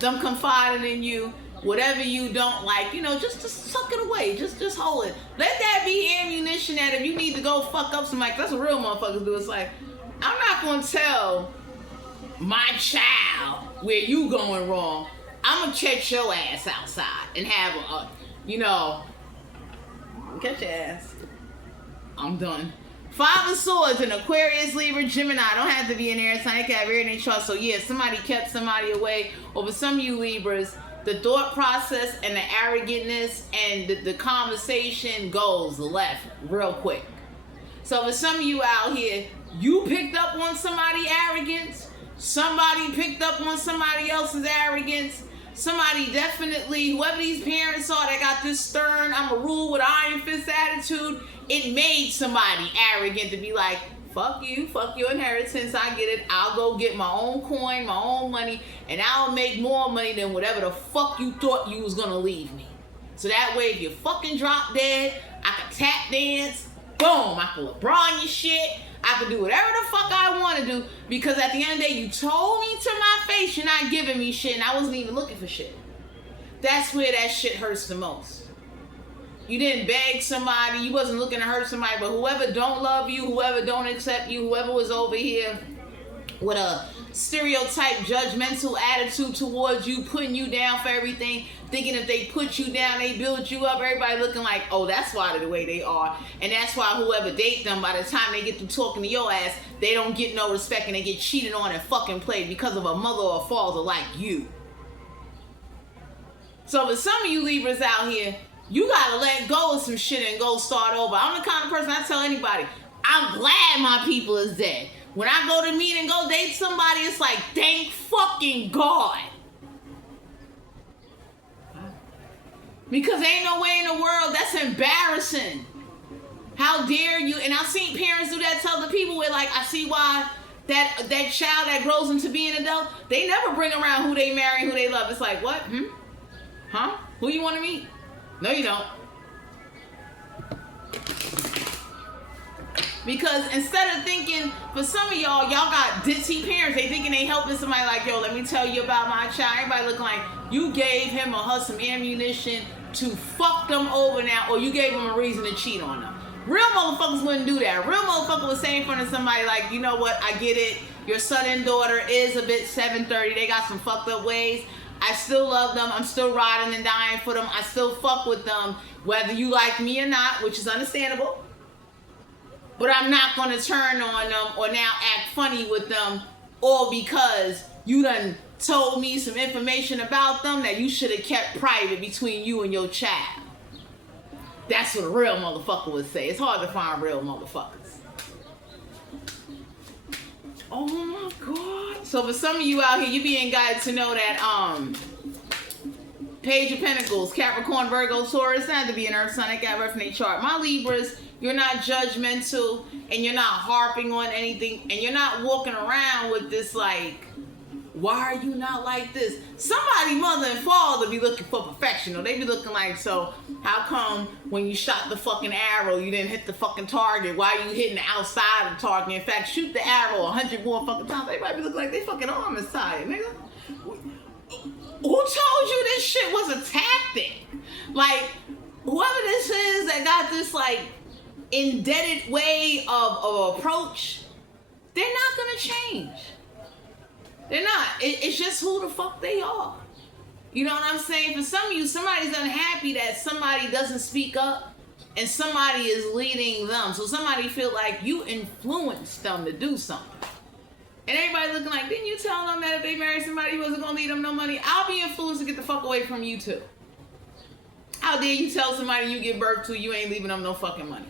them confiding in you, whatever you don't like, you know, just suck it away. Just hold it. Let that be ammunition that if you need to go fuck up somebody, that's what real motherfuckers do. It's like, I'm not going to tell my child where you going wrong. I'm going to catch your ass outside and have a, you know, catch your ass. I'm done. 5 of Swords, an Aquarius, Libra, Gemini. Don't have to be an air sign. They can have everything trust. So yeah, somebody kept somebody away. Or for some of you Libras, the thought process and the arrogantness and the conversation goes left real quick. So for some of you out here, you picked up on somebody's arrogance. Somebody picked up on somebody else's arrogance. Somebody definitely, whoever these parents are that got this stern, I'm a rule with iron fist attitude, it made somebody arrogant to be like, fuck you, fuck your inheritance, I get it, I'll go get my own coin, my own money, and I'll make more money than whatever the fuck you thought you was gonna leave me. So that way, if you fucking drop dead, I can tap dance, boom, I can LeBron your shit, I can do whatever the fuck I want to do, because at the end of the day, you told me to my face you're not giving me shit, and I wasn't even looking for shit. That's where that shit hurts the most. You didn't beg somebody. You wasn't looking to hurt somebody. But whoever don't love you, whoever don't accept you, whoever was over here with a stereotype, judgmental attitude towards you, putting you down for everything, thinking if they put you down, they build you up. Everybody looking like, oh, that's why they're the way they are. And that's why whoever date them, by the time they get to talking to your ass, they don't get no respect and they get cheated on and fucking played because of a mother or a father like you. So for some of you Libras out here, you gotta let go of some shit and go start over. I'm the kind of person I tell anybody, I'm glad my people is dead. When I go to meet and go date somebody, it's like, thank fucking God. Because ain't no way in the world, that's embarrassing. How dare you? And I've seen parents do that to other people where like, I see why that child that grows into being an adult, they never bring around who they marry, who they love. It's like, what? Huh? Who you want to meet? No, you don't. Because instead of thinking, for some of y'all got ditzy parents. They thinking they helping somebody like, yo, let me tell you about my child. Everybody looking like you gave him or her some ammunition to fuck them over now, or you gave them a reason to cheat on them. Real motherfuckers wouldn't do that. Real motherfucker would say in front of somebody like, you know what, I get it. Your son and daughter is a bit 730. They got some fucked up ways. I still love them. I'm still riding and dying for them. I still fuck with them, whether you like me or not, which is understandable. But I'm not going to turn on them or now act funny with them, all because you done told me some information about them that you should have kept private between you and your child. That's what a real motherfucker would say. It's hard to find real motherfuckers. Oh my God. So for some of you out here, you being guided to know that Page of Pentacles, Capricorn, Virgo, Taurus, not to be an earth sign, I got birth in their chart. My Libras, you're not judgmental and you're not harping on anything and you're not walking around with this like, why are you not like this? Somebody, mother and father, be looking for perfection, or they be looking like, so how come when you shot the fucking arrow, you didn't hit the fucking target? Why are you hitting the outside of the target? In fact, shoot the arrow 100 more fucking times. Everybody be looking like they fucking arm is tired, nigga. Who told you this shit was a tactic? Like, whoever this is that got this like indebted way of approach, they're not gonna change. They're not. It's just who the fuck they are. You know what I'm saying? For some of you, somebody's unhappy that somebody doesn't speak up and somebody is leading them. So somebody feel like you influenced them to do something. And everybody looking like, didn't you tell them that if they married somebody, you wasn't going to leave them no money? I'll be influenced to get the fuck away from you too. How dare you tell somebody you give birth to, you ain't leaving them no fucking money?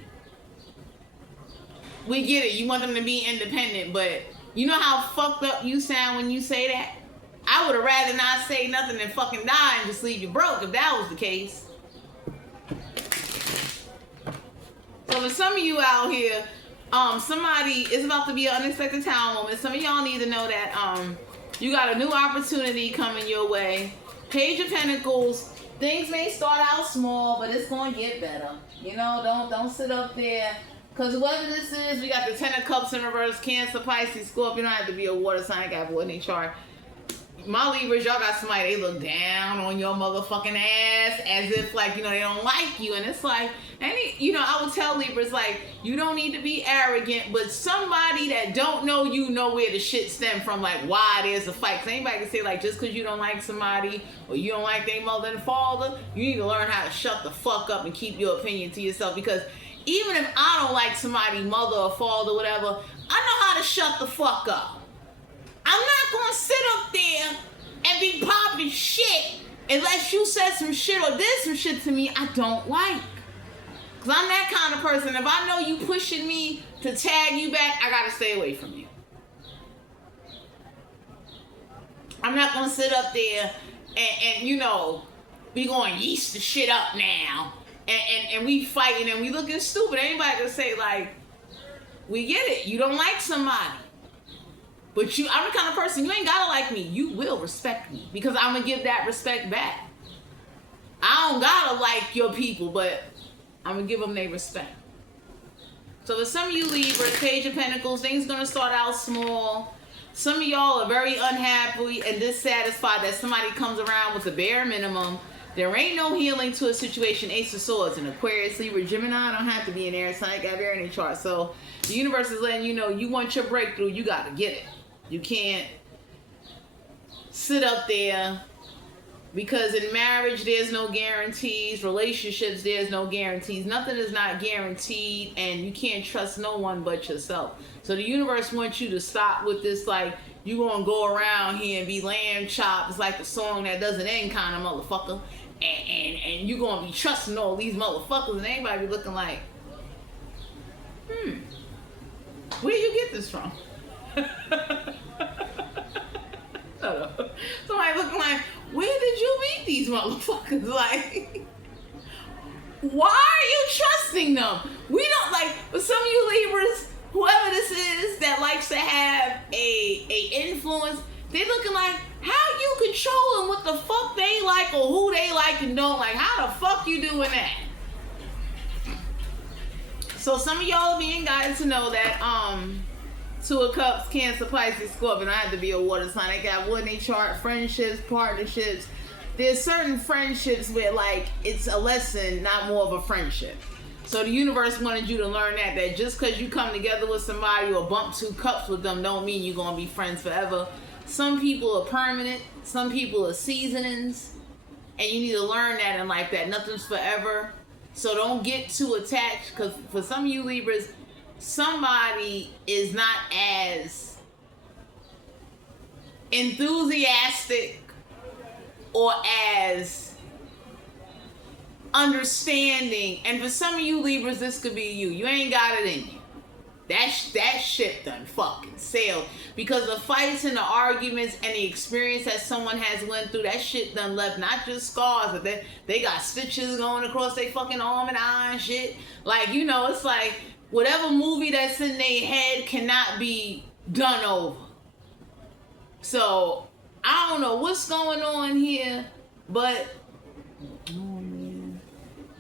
We get it. You want them to be independent, but you know how fucked up you sound when you say that? I would have rather not say nothing than fucking die and just leave you broke if that was the case. So for some of you out here, somebody is about to be an unexpected town moment. Some of y'all need to know that you got a new opportunity coming your way. Page of Pentacles. Things may start out small, but it's going to get better. You know, don't sit up there. Because whoever this is, we got the 10 of Cups in reverse, Cancer, Pisces, Scorpio. Don't have to be a water sign. I got one in chart. My Libras, y'all got somebody, they look down on your motherfucking ass as if, like, you know, they don't like you. And it's like, you know, I would tell Libras, like, you don't need to be arrogant, but somebody that don't know you know where the shit stem from, like, why there's a fight. Because anybody can say, like, just because you don't like somebody or you don't like their mother and father, you need to learn how to shut the fuck up and keep your opinion to yourself. Because even if I don't like somebody, mother or father, whatever, I know how to shut the fuck up. I'm not going to sit up there and be popping shit unless you said some shit or did some shit to me I don't like. Because I'm that kind of person. If I know you pushing me to tag you back, I got to stay away from you. I'm not going to sit up there and, you know, we going to yeast the shit up now. And we fighting and we looking stupid. Anybody can say, like, we get it. You don't like somebody. But I'm the kind of person, you ain't gotta like me. You will respect me. Because I'm gonna give that respect back. I don't gotta like your people, but I'm gonna give them their respect. So for some of you Libras, Page of Pentacles, things gonna start out small. Some of y'all are very unhappy and dissatisfied that somebody comes around with the bare minimum. There ain't no healing to a situation. Ace of Swords and Aquarius, Libra, Gemini don't have to be an air sign. Got there in the chart. So the universe is letting you know you want your breakthrough. You got to get it. You can't sit up there, because in marriage there's no guarantees. Relationships, there's no guarantees. Nothing is not guaranteed, and you can't trust no one but yourself. So the universe wants you to stop with this, like, you gonna go around here and be lamb chopped. It's like the song that doesn't end kind of motherfucker. And you gonna be trusting all these motherfuckers, and everybody be looking like, where you get this from? Somebody looking like, where did you meet these motherfuckers? Like, why are you trusting them? We don't, like, for some of you Libras, whoever this is that likes to have a influence, they looking like, how you controlling what the fuck they like or who they like and don't like? How the fuck you doing that? So some of y'all are being guided to know that Two of Cups, Cancer, Pisces, Scorpio. I have to be a water sign. I got wood in their chart, friendships, partnerships. There's certain friendships where, like, it's a lesson, not more of a friendship. So the universe wanted you to learn that just because you come together with somebody or bump 2 cups with them don't mean you're going to be friends forever. Some people are permanent. Some people are seasonings. And you need to learn that in life, that nothing's forever. So don't get too attached, because for some of you Libras, somebody is not as enthusiastic or as understanding. And for some of you Libras, this could be you. You ain't got it in you. That shit done fucking sailed, because the fights and the arguments and the experience that someone has went through, that shit done left not just scars, but they got stitches going across their fucking arm and eye and shit. Like, you know, it's like whatever movie that's in their head cannot be done over. So I don't know what's going on here, but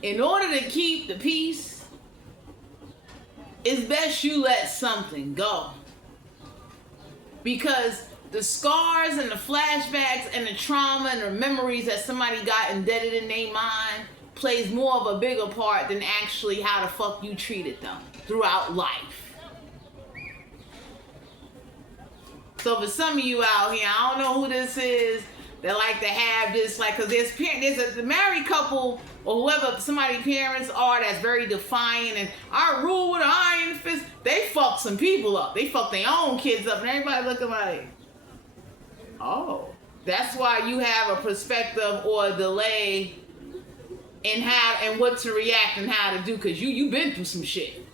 in order to keep the peace, it's best you let something go. Because the scars and the flashbacks and the trauma and the memories that somebody got embedded in their mind plays more of a bigger part than actually how the fuck you treated them throughout life. So for some of you out here, I don't know who this is that like to have this, like, because there's a married couple or whoever somebody's parents are that's very defiant and I rule with an iron fist. They fuck some people up. They fuck their own kids up, and everybody looking like, oh, that's why you have a perspective or a delay in how and what to react and how to do, because you've been through some shit.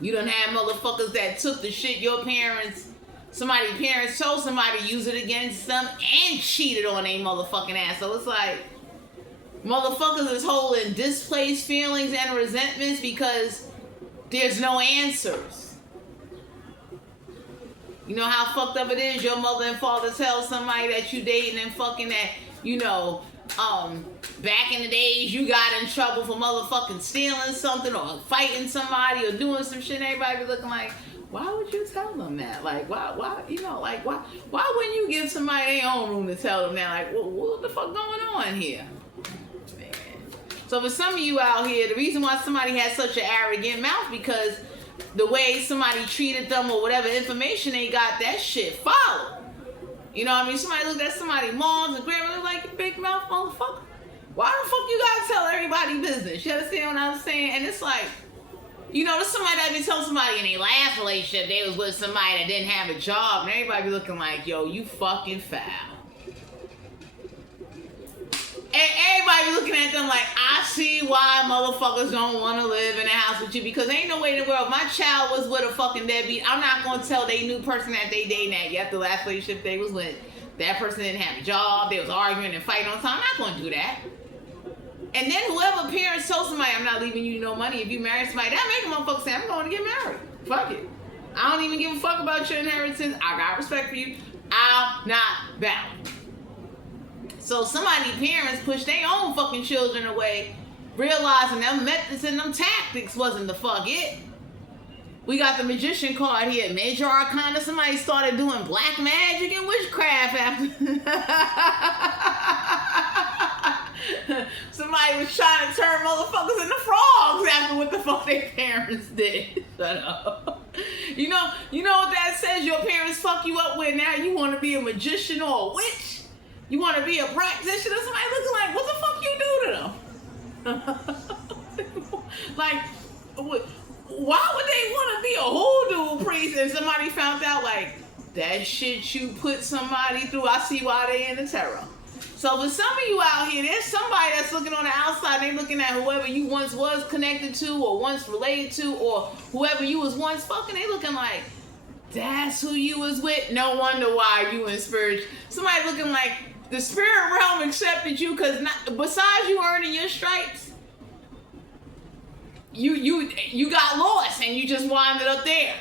You done had motherfuckers that took the shit your parents, somebody's parents told somebody to use it against them and cheated on their motherfucking ass. So it's like, motherfuckers is holding displaced feelings and resentments because there's no answers. You know how fucked up it is? Your mother and father tell somebody that you dating and fucking that, you know, back in the days you got in trouble for motherfucking stealing something or fighting somebody or doing some shit. Everybody be looking like, why would you tell them that? Like, why, you know, like, why wouldn't you give somebody their own room to tell them that? Like, what the fuck going on here? Man. So for some of you out here, the reason why somebody has such an arrogant mouth, because the way somebody treated them or whatever information they got, that shit followed. You know what I mean? Somebody looked at somebody's moms and grandma like, you big mouth motherfucker. Why the fuck you gotta tell everybody business? You understand what I'm saying? And it's like, you know, there's somebody that be telling somebody in their last relationship they was with somebody that didn't have a job, and everybody be looking like, yo, you fucking foul. And everybody be looking at them like, I see why motherfuckers don't want to live in a house with you, because ain't no way in the world. If my child was with a fucking deadbeat, I'm not going to tell they new person that they dating that yet the last relationship they was with, that person didn't have a job, they was arguing and fighting on time. I'm not going to do that. And then whoever parents told somebody, I'm not leaving you no money if you marry somebody, that make a motherfucker say, I'm going to get married. Fuck it. I don't even give a fuck about your inheritance. I got respect for you. I'm not bound. So somebody's parents push their own fucking children away, realizing them methods and them tactics wasn't the fuck it. We got the Magician card here, Major Arcana. Somebody started doing black magic and witchcraft after. than what the fuck their parents did. Shut up. You know what that says? Your parents fuck you up with. Now you want to be a magician or a witch? You want to be a practitioner? Somebody looking like, what the fuck you do to them? Like, why would they want to be a hoodoo priest and somebody found out like that shit you put somebody through? I see why they in the tarot. So for some of you out here, there's somebody that's looking on the outside. They looking at whoever you once was connected to or once related to or whoever you was once fucking. They looking like, that's who you was with. No wonder why you in spirit. Somebody looking like the spirit realm accepted you because besides you earning your stripes, you got lost and you just winded up there.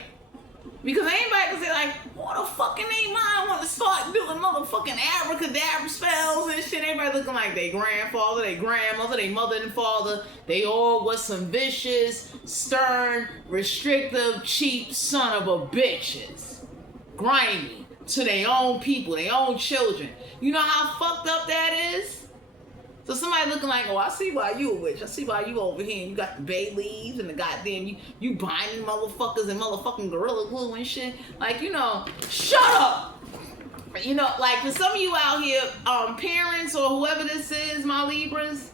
Because anybody can say like, what the fucking ain't mine want to start doing motherfucking abracadabra spells and shit. Everybody looking like they grandfather, they grandmother, they mother and father. They all was some vicious, stern, restrictive, cheap son of a bitches. Grimy to their own people, their own children. You know how fucked up that is? So somebody looking like, oh, I see why you a witch. I see why you over here and you got the bay leaves and the goddamn, you binding motherfuckers and motherfucking gorilla glue and shit. Like, shut up. Like for some of you out here, parents or whoever this is, my Libras,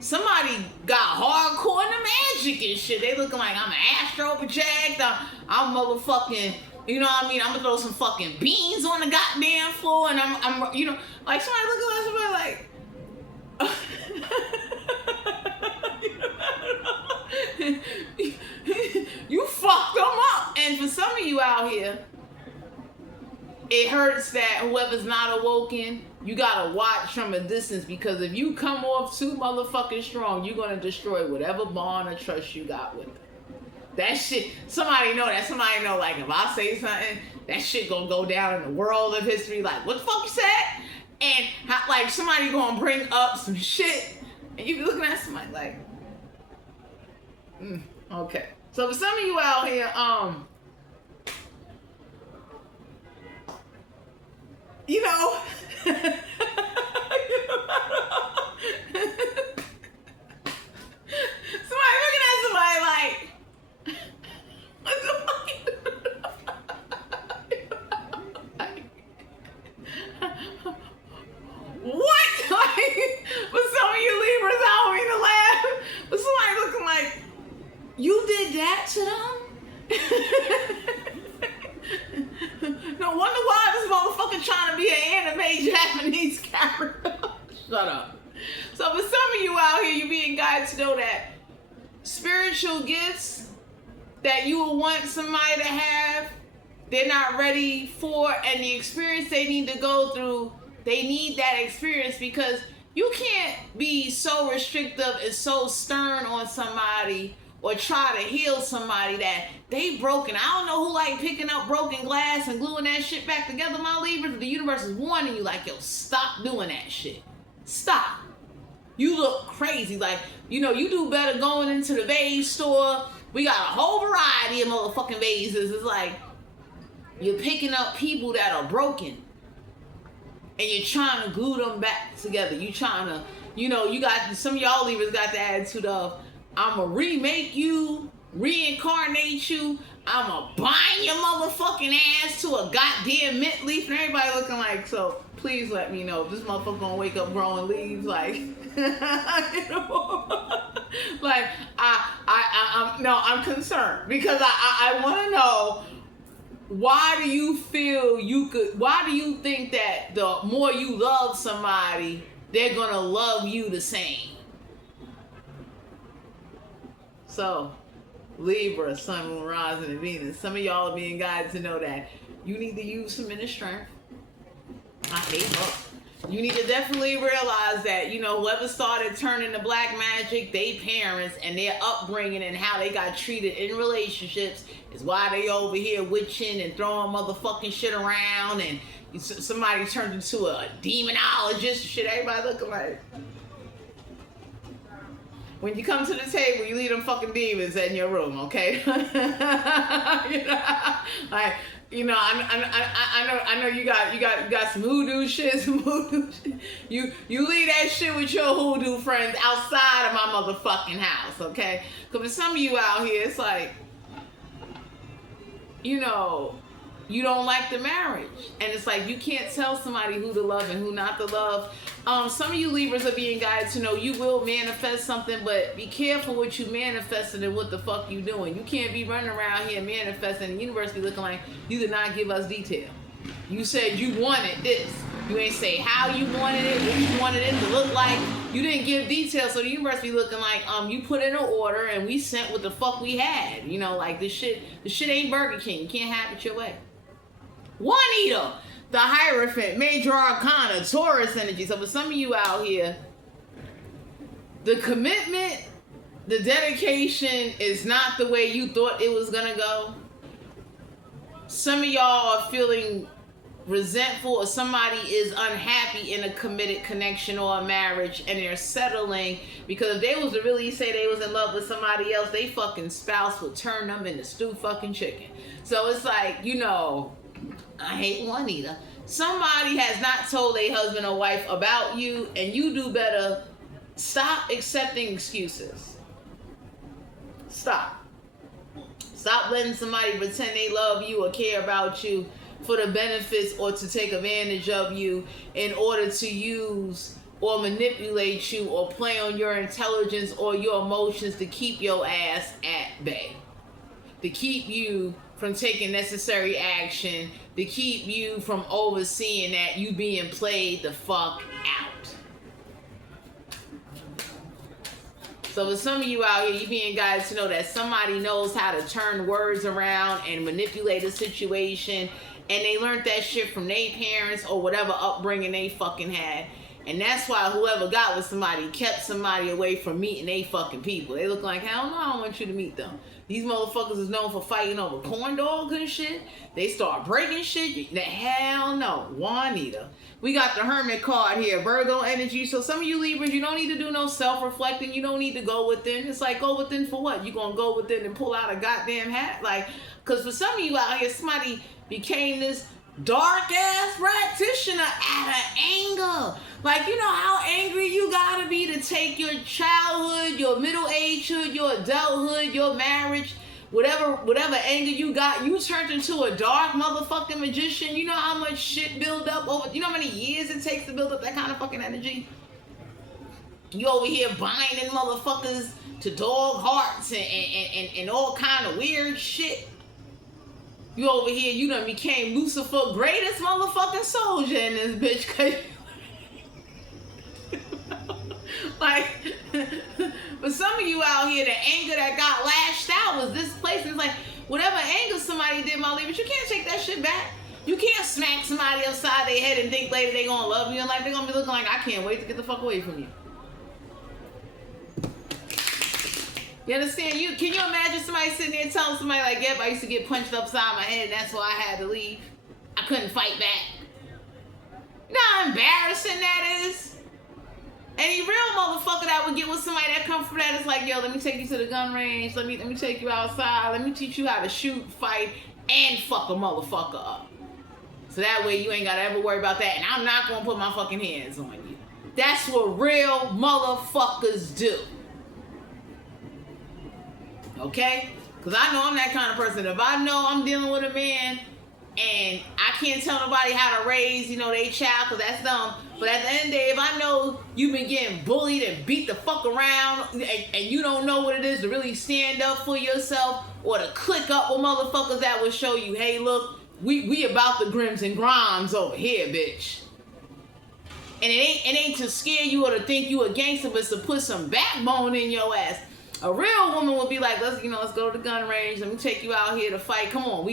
somebody got hardcore in the magic and shit. They looking like I'm an astro project. I'm motherfucking, you know what I mean? I'm gonna throw some fucking beans on the goddamn floor and I'm like somebody looking like somebody like, you fucked them up. And for some of you out here, it hurts that whoever's not awoken, you gotta watch from a distance, because if you come off too motherfucking strong, you're gonna destroy whatever bond or trust you got with them. That shit, somebody know that. Somebody know, like, if I say something, that shit gonna go down in the world of history. Like, what the fuck you said? And like somebody gonna bring up some shit, and you be looking at somebody like, okay. So for some of you out here, somebody looking at somebody like, what the fuck? What? Like, for some of you Libras, I don't mean to laugh, but somebody looking like, you did that to them? No wonder why this motherfucker trying to be an anime Japanese character. Shut up. So for some of you out here, you're being guided to know that spiritual gifts that you will want somebody to have, they're not ready for, and the experience they need to go through, they need that experience, because you can't be so restrictive and so stern on somebody or try to heal somebody that they broken. I don't know who like picking up broken glass and gluing that shit back together, my Libra, but the universe is warning you like, yo, stop doing that shit. Stop. You look crazy. Like, you do better going into the vase store. We got a whole variety of motherfucking vases. It's like, you're picking up people that are broken. And you're trying to glue them back together. You trying to, you got, some of y'all Libras got the attitude of, I'm going to remake you, reincarnate you, I'm going to bind your motherfucking ass to a goddamn mint leaf. And everybody looking like, so please let me know if this motherfucker going to wake up growing leaves. Like, like, I'm concerned, because I want to know, why do you think that the more you love somebody, they're gonna love you the same? So, Libra, Sun, Moon, Rising, and Venus, some of y'all are being guided to know that you need to use some inner strength. I hate love. You need to definitely realize that, whoever started turning to black magic, they parents and their upbringing and how they got treated in relationships is why they over here witching and throwing motherfucking shit around, and somebody turned into a demonologist. Shit, everybody looking like. When you come to the table, you leave them fucking demons in your room, okay? Like, You know, I know you got some hoodoo shit, some hoodoo shit. You leave that shit with your hoodoo friends outside of my motherfucking house, okay? Because for some of you out here, it's like, you know, you don't like the marriage, and it's like you can't tell somebody who to love and who not to love. Some of you Libras are being guided to know you will manifest something, but be careful what you manifesting and what the fuck you doing. You can't be running around here manifesting and the universe be looking like you did not give us detail. You said you wanted this. You ain't say how you wanted it, what you wanted it to look like. You didn't give details, so the universe be looking like you put in an order and we sent what the fuck we had. You know, like this shit ain't Burger King. You can't have it your way. Juanita, the Hierophant, Major Arcana, Taurus energy. So for some of you out here, the commitment, the dedication is not the way you thought it was gonna go. Some of y'all are feeling resentful, or somebody is unhappy in a committed connection or a marriage, and they're settling because if they was to really say they was in love with somebody else, they fucking spouse would turn them into stew fucking chicken. So it's like, you know, I hate Juanita. Somebody has not told a husband or wife about you, and you do better stop accepting excuses. Stop letting somebody pretend they love you or care about you for the benefits or to take advantage of you in order to use or manipulate you or play on your intelligence or your emotions to keep your ass at bay, to keep you from taking necessary action, to keep you from overseeing that you being played the fuck out. So for some of you out here, you being guided to know that somebody knows how to turn words around and manipulate a situation, and they learned that shit from their parents or whatever upbringing they fucking had. And that's why whoever got with somebody kept somebody away from meeting they fucking people. They look like, hell no, I don't want you to meet them. These motherfuckers is known for fighting over corn dogs and shit. They start breaking shit. The hell no. Juanita. We got the Hermit card here. Virgo energy. So some of you Libras, you don't need to do no self-reflecting. You don't need to go within. It's like, go within for what? You gonna go within and pull out a goddamn hat? Like, because for some of you out here, somebody became this dark-ass practitioner out of anger. Like, you know how angry you gotta be to take your childhood, your middle-agehood, your adulthood, your marriage, whatever anger you got, you turned into a dark motherfucking magician. You know how much shit build up over, you know how many years it takes to build up that kind of fucking energy? You over here binding motherfuckers to dog hearts and all kind of weird shit. You over here, you done became Lucifer greatest motherfucking soldier in this bitch, cause like, but some of you out here, the anger that got lashed out was this place. It's like, whatever anger somebody did, my lady, but you can't take that shit back. You can't smack somebody upside their head and think later they gonna love you and like they're gonna be looking like, I can't wait to get the fuck away from you. You understand? Can you imagine somebody sitting there telling somebody like, yep, I used to get punched upside my head and that's why I had to leave. I couldn't fight back. You know how embarrassing that is? Any real motherfucker that would get with somebody that come from that is like, yo, let me take you to the gun range. Let me take you outside. Let me teach you how to shoot, fight, and fuck a motherfucker up. So that way you ain't got to ever worry about that. And I'm not going to put my fucking hands on you. That's what real motherfuckers do. Okay? Because I know I'm that kind of person. If I know I'm dealing with a man and I can't tell nobody how to raise, you know, they child, because that's dumb. But at the end of the day, if I know you've been getting bullied and beat the fuck around and you don't know what it is to really stand up for yourself or to click up with motherfuckers that will show you, hey, look, we about the grims and grimes over here, bitch. And it ain't to scare you or to think you a gangster, but to put some backbone in your ass. A real woman would be like, let's go to the gun range. Let me take you out here to fight. Come on,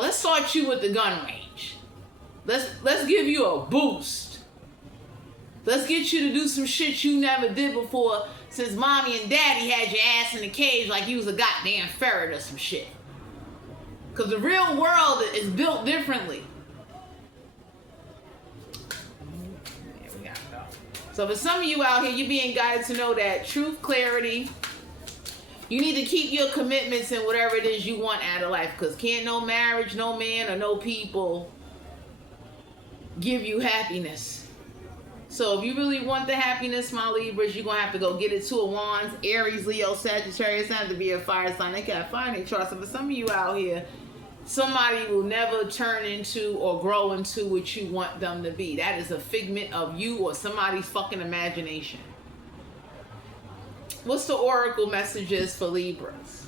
let's start you with the gun range. Let's give you a boost. Let's get you to do some shit you never did before, since mommy and daddy had your ass in the cage like you was a goddamn ferret or some shit. Because the real world is built differently. There we go. So for some of you out here, you're being guided to know that truth, clarity, You need to keep your commitments and whatever it is you want out of life, because can't no marriage, no man, or no people give you happiness. So if you really want the happiness, my Libras, you're going to have to go get it. Two of Wands, Aries, Leo, Sagittarius. Have to be a fire sign. They got fire in their charts. So for some of you out here, somebody will never turn into or grow into what you want them to be. That is a figment of you or somebody's fucking imagination. What's the oracle messages for Libras?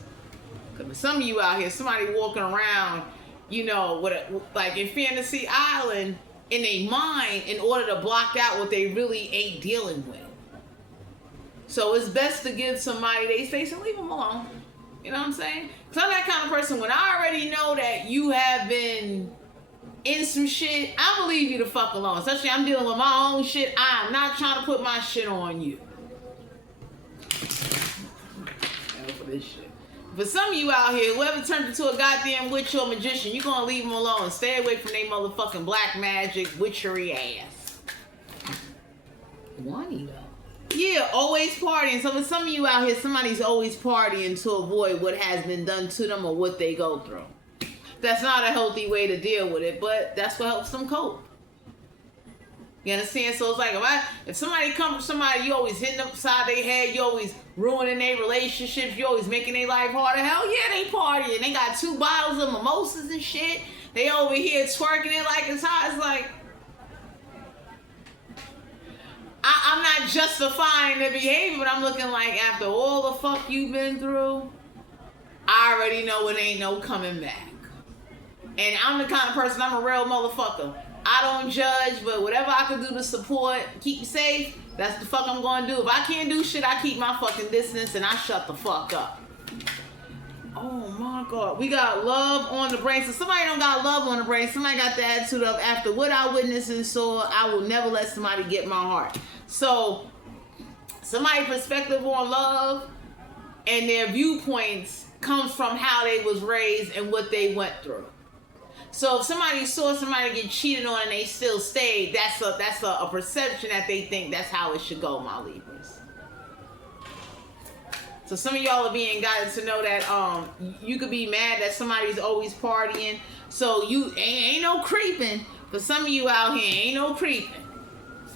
Because some of you out here, somebody walking around, you know, with like in Fantasy Island, in their mind, in order to block out what they really ain't dealing with. So it's best to give somebody their space and leave them alone. You know what I'm saying? Because I'm that kind of person, when I already know that you have been in some shit, I'm going to leave you the fuck alone. Especially I'm dealing with my own shit. I'm not trying to put my shit on you. For this shit. For some of you out here, whoever turned into a goddamn witch or magician, you're going to leave them alone. Stay away from their motherfucking black magic witchery ass. Why though? Yeah, always partying. So for some of you out here, somebody's always partying to avoid what has been done to them or what they go through. That's not a healthy way to deal with it, but that's what helps them cope. You understand? So it's like if somebody comes from somebody, you always hitting upside their head, you always ruining their relationships, you always making their life harder. Hell yeah, they partying. They got 2 bottles of mimosas and shit. They over here twerking it like it's hot. It's like, I'm not justifying the behavior, but I'm looking like after all the fuck you've been through, I already know it ain't no coming back. And I'm the kind of person, I'm a real motherfucker. I don't judge, but whatever I can do to support, keep you safe, that's the fuck I'm going to do. If I can't do shit, I keep my fucking distance and I shut the fuck up. Oh my God. We got love on the brain. So somebody don't got love on the brain. Somebody got the attitude of, after what I witnessed and saw, I will never let somebody get my heart. So somebody's perspective on love and their viewpoints comes from how they was raised and what they went through. So if somebody saw somebody get cheated on and they still stayed, that's a perception that they think that's how it should go, my Libras. So some of y'all are being guided to know that you could be mad that somebody's always partying. So you ain't no creeping. For some of you out here, ain't no creeping.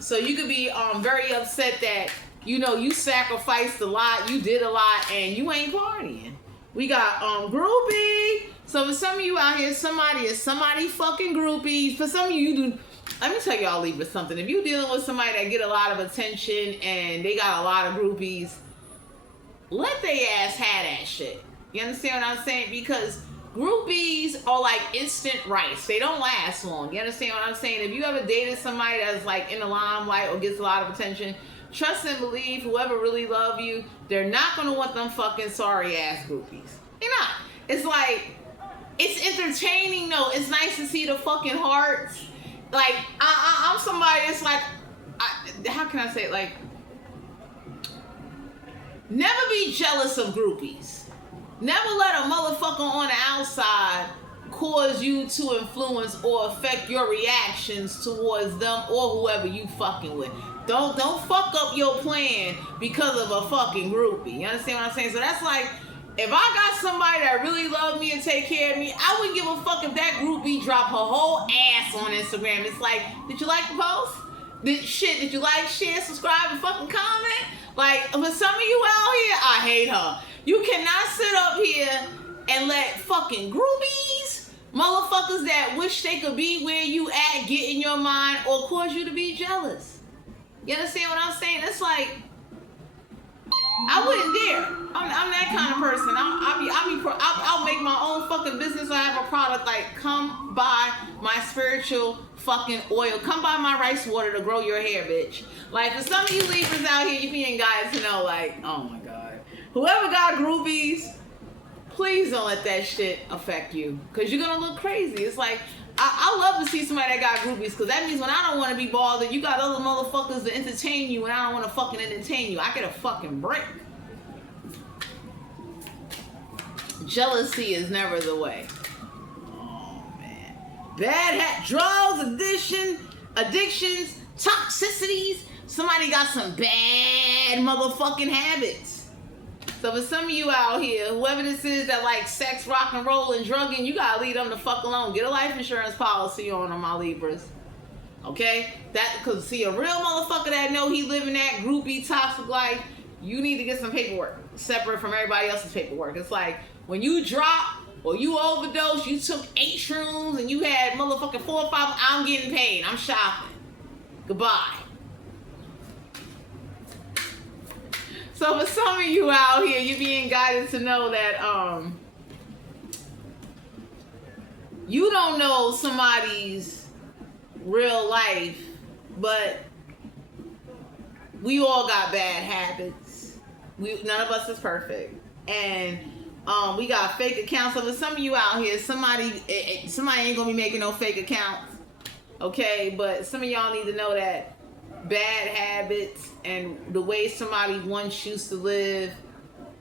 So you could be very upset that, you know, you sacrificed a lot, you did a lot, and you ain't partying. We got groupie. So for some of you out here, somebody fucking groupies. For some of you do. Let me tell y'all, Libra, something. If you're dealing with somebody that get a lot of attention and they got a lot of groupies, let they ass have that shit. You understand what I'm saying? Because groupies are like instant rice. They don't last long. You understand what I'm saying? If you ever dated somebody that's like in the limelight or gets a lot of attention, trust and believe whoever really love you, they're not going to want them fucking sorry ass groupies. They're not. It's like, it's entertaining though. It's nice to see the fucking hearts. Like, I'm somebody that's like, how can I say it? Like, never be jealous of groupies. Never let a motherfucker on the outside cause you to influence or affect your reactions towards them or whoever you fucking with. Don't fuck up your plan because of a fucking groupie. You understand what I'm saying? So that's like, if I got somebody that really loved me and take care of me, I wouldn't give a fuck if that groupie dropped her whole ass on Instagram. It's like, did you like the post? Did you like, share, subscribe, and fucking comment? Like, for some of you out here, I hate her. You cannot sit up here and let fucking groupies, motherfuckers that wish they could be where you at, get in your mind or cause you to be jealous. You understand what I'm saying? It's like, I wouldn't dare. I'm that kind of person. I'll make my own fucking business or have a product like, come buy my spiritual fucking oil. Come buy my rice water to grow your hair, bitch. Like, for some of you Libras out here, you being guys to know, like, oh my God. Whoever got groupies, please don't let that shit affect you. Because you're going to look crazy. It's like, I love to see somebody that got groupies, because that means when I don't want to be bothered, you got other motherfuckers to entertain you and I don't want to fucking entertain you. I get a fucking break. Jealousy is never the way. Oh, man. Drugs, addictions, toxicities. Somebody got some bad motherfucking habits. So for some of you out here, whoever this is that like sex, rock and roll, and drugging, you gotta leave them the fuck alone. Get a life insurance policy on them, my Libras. Okay? That, cause see, a real motherfucker that know he living that groupie toxic life, you need to get some paperwork separate from everybody else's paperwork. It's like when you drop or you overdose, you took 8 shrooms and you had motherfucking 4 or 5, I'm getting paid. I'm shopping. Goodbye. So for some of you out here, you're being guided to know that you don't know somebody's real life, but we all got bad habits. None of us is perfect. And we got fake accounts. So for some of you out here, somebody ain't gonna be making no fake accounts. Okay, but some of y'all need to know that bad habits and the way somebody once used to live,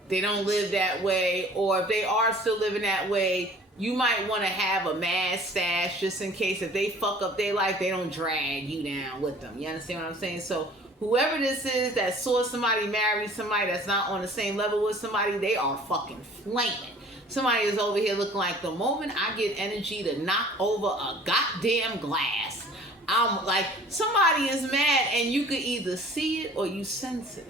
they don't live that way. Or if they are still living that way, you might want to have a mad stash just in case if they fuck up their life, they don't drag you down with them. You understand what I'm saying? So whoever this is that saw somebody marry somebody that's not on the same level with somebody, they are fucking flaming. Somebody is over here looking like the moment I get energy to knock over a goddamn glass, I'm like, somebody is mad, and you could either see it or you sense it.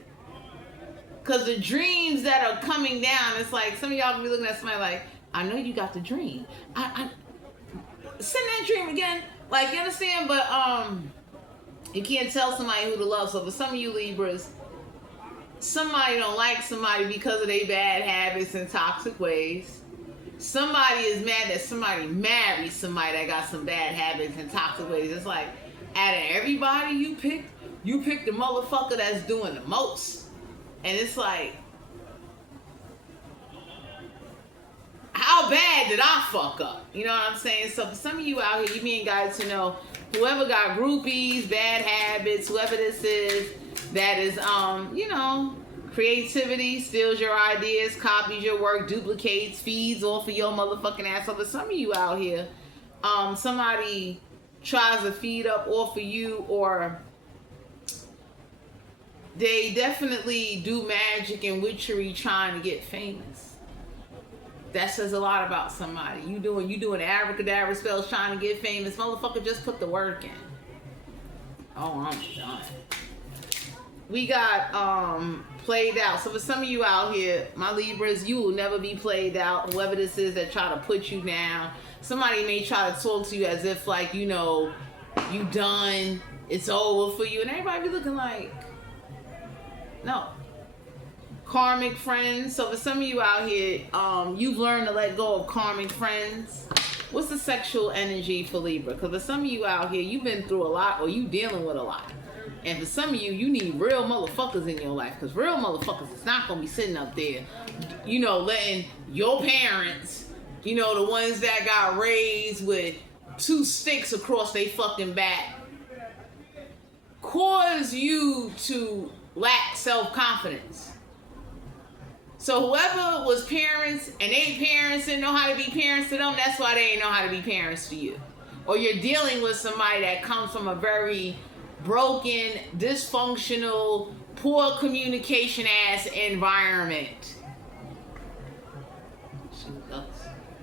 Because the dreams that are coming down, it's like some of y'all can be looking at somebody like, I know you got the dream. I send that dream again. Like, you understand? But you can't tell somebody who to love. So for some of you Libras, somebody don't like somebody because of their bad habits and toxic ways. Somebody is mad that somebody married somebody that got some bad habits and toxic ways. It's like, out of everybody you picked the motherfucker that's doing the most. And it's like, how bad did I fuck up? You know what I'm saying? So for some of you out here, you being guided to know, whoever got groupies, bad habits, whoever this is, that is, you know, creativity, steals your ideas, copies your work, duplicates, feeds off of your motherfucking ass. So for some of you out here, somebody tries to feed up off of you, or they definitely do magic and witchery trying to get famous. That says a lot about somebody. You doing abracadabra spells trying to get famous. Motherfucker, just put the work in. Oh, I'm done. We got played out. So for some of you out here, my Libras, you will never be played out. Whoever this is that try to put you down, somebody may try to talk to you as if like, you know, you done, it's over for you, and everybody be looking like, no. Karmic friends. So for some of you out here, you've learned to let go of karmic friends. What's the sexual energy for Libra? Because for some of you out here, you've been through a lot, or you dealing with a lot. And for some of you, you need real motherfuckers in your life. Because real motherfuckers is not going to be sitting up there, you know, letting your parents, you know, the ones that got raised with 2 sticks across their fucking back, cause you to lack self-confidence. So whoever was parents and they parents didn't know how to be parents to them, that's why they didn't know how to be parents to you. Or you're dealing with somebody that comes from a very broken, dysfunctional, poor communication ass environment.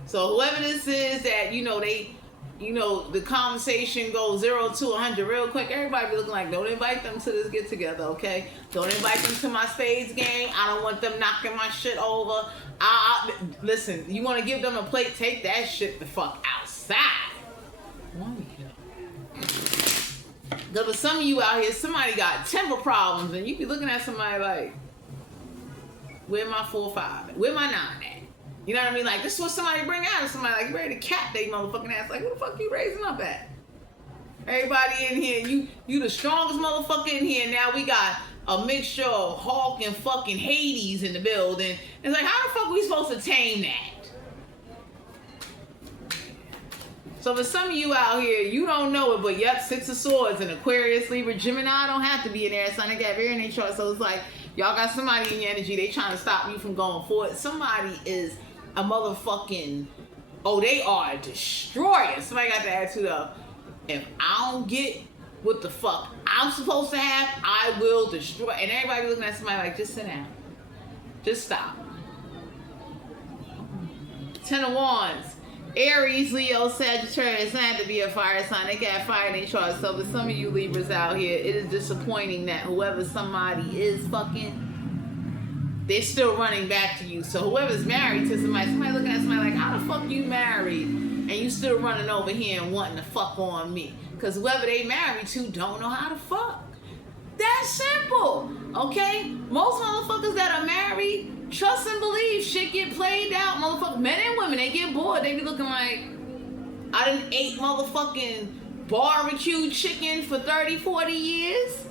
So whoever this is that, you know, they, you know, the conversation goes 0 to 100 real quick. Everybody be looking like, don't invite them to this get together, okay? Don't invite them to my spades game. I don't want them knocking my shit over. Listen, you want to give them a plate, take that shit the fuck outside. Because for some of you out here, somebody got temper problems, and you be looking at somebody like, where my 4-5? Where my 9 at? You know what I mean? Like, this is what somebody bring out of somebody, like, you ready to cap they motherfucking ass. Like, who the fuck you raising up at? Everybody in here, you the strongest motherfucker in here. Now we got a mixture of Hulk and fucking Hades in the building. It's like, how the fuck are we supposed to tame that? So for some of you out here, you don't know it, but yep, 6 of Swords and Aquarius, Libra, Gemini don't have to be in there. Sun and got very in their chart. So it's like, y'all got somebody in your energy. They trying to stop you from going forward. Somebody is a motherfucking, oh, they are a destroyer. Somebody got the attitude of, if I don't get what the fuck I'm supposed to have, I will destroy. And everybody looking at somebody like, just sit down. Just stop. Ten of Wands. Aries, Leo, Sagittarius. Not have to be a fire sign. They got fire in their chart. So for some of you Libras out here, it is disappointing that whoever somebody is fucking, they're still running back to you. So whoever's married to somebody looking at somebody like, how the fuck you married and you still running over here and wanting to fuck on me? Because whoever they married to don't know how to fuck. That's simple, okay? Most motherfuckers that are married, trust and believe, shit get played out. Motherfuckers, men and women, they get bored. They be looking like, I done ate motherfucking barbecue chicken for 30, 40 years.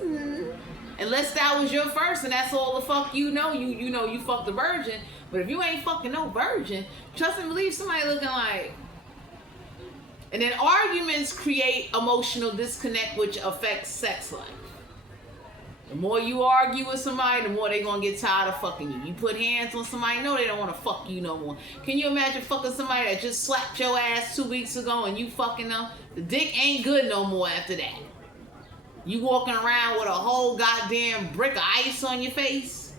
Unless that was your first and that's all the fuck you know. You know you fucked a virgin. But if you ain't fucking no virgin, trust and believe somebody looking like. And then arguments create emotional disconnect, which affects sex life. The more you argue with somebody, the more they gonna get tired of fucking you. You put hands on somebody, no, they don't wanna fuck you no more. Can you imagine fucking somebody that just slapped your ass 2 weeks ago and you fucking them? The dick ain't good no more after that. You walking around with a whole goddamn brick of ice on your face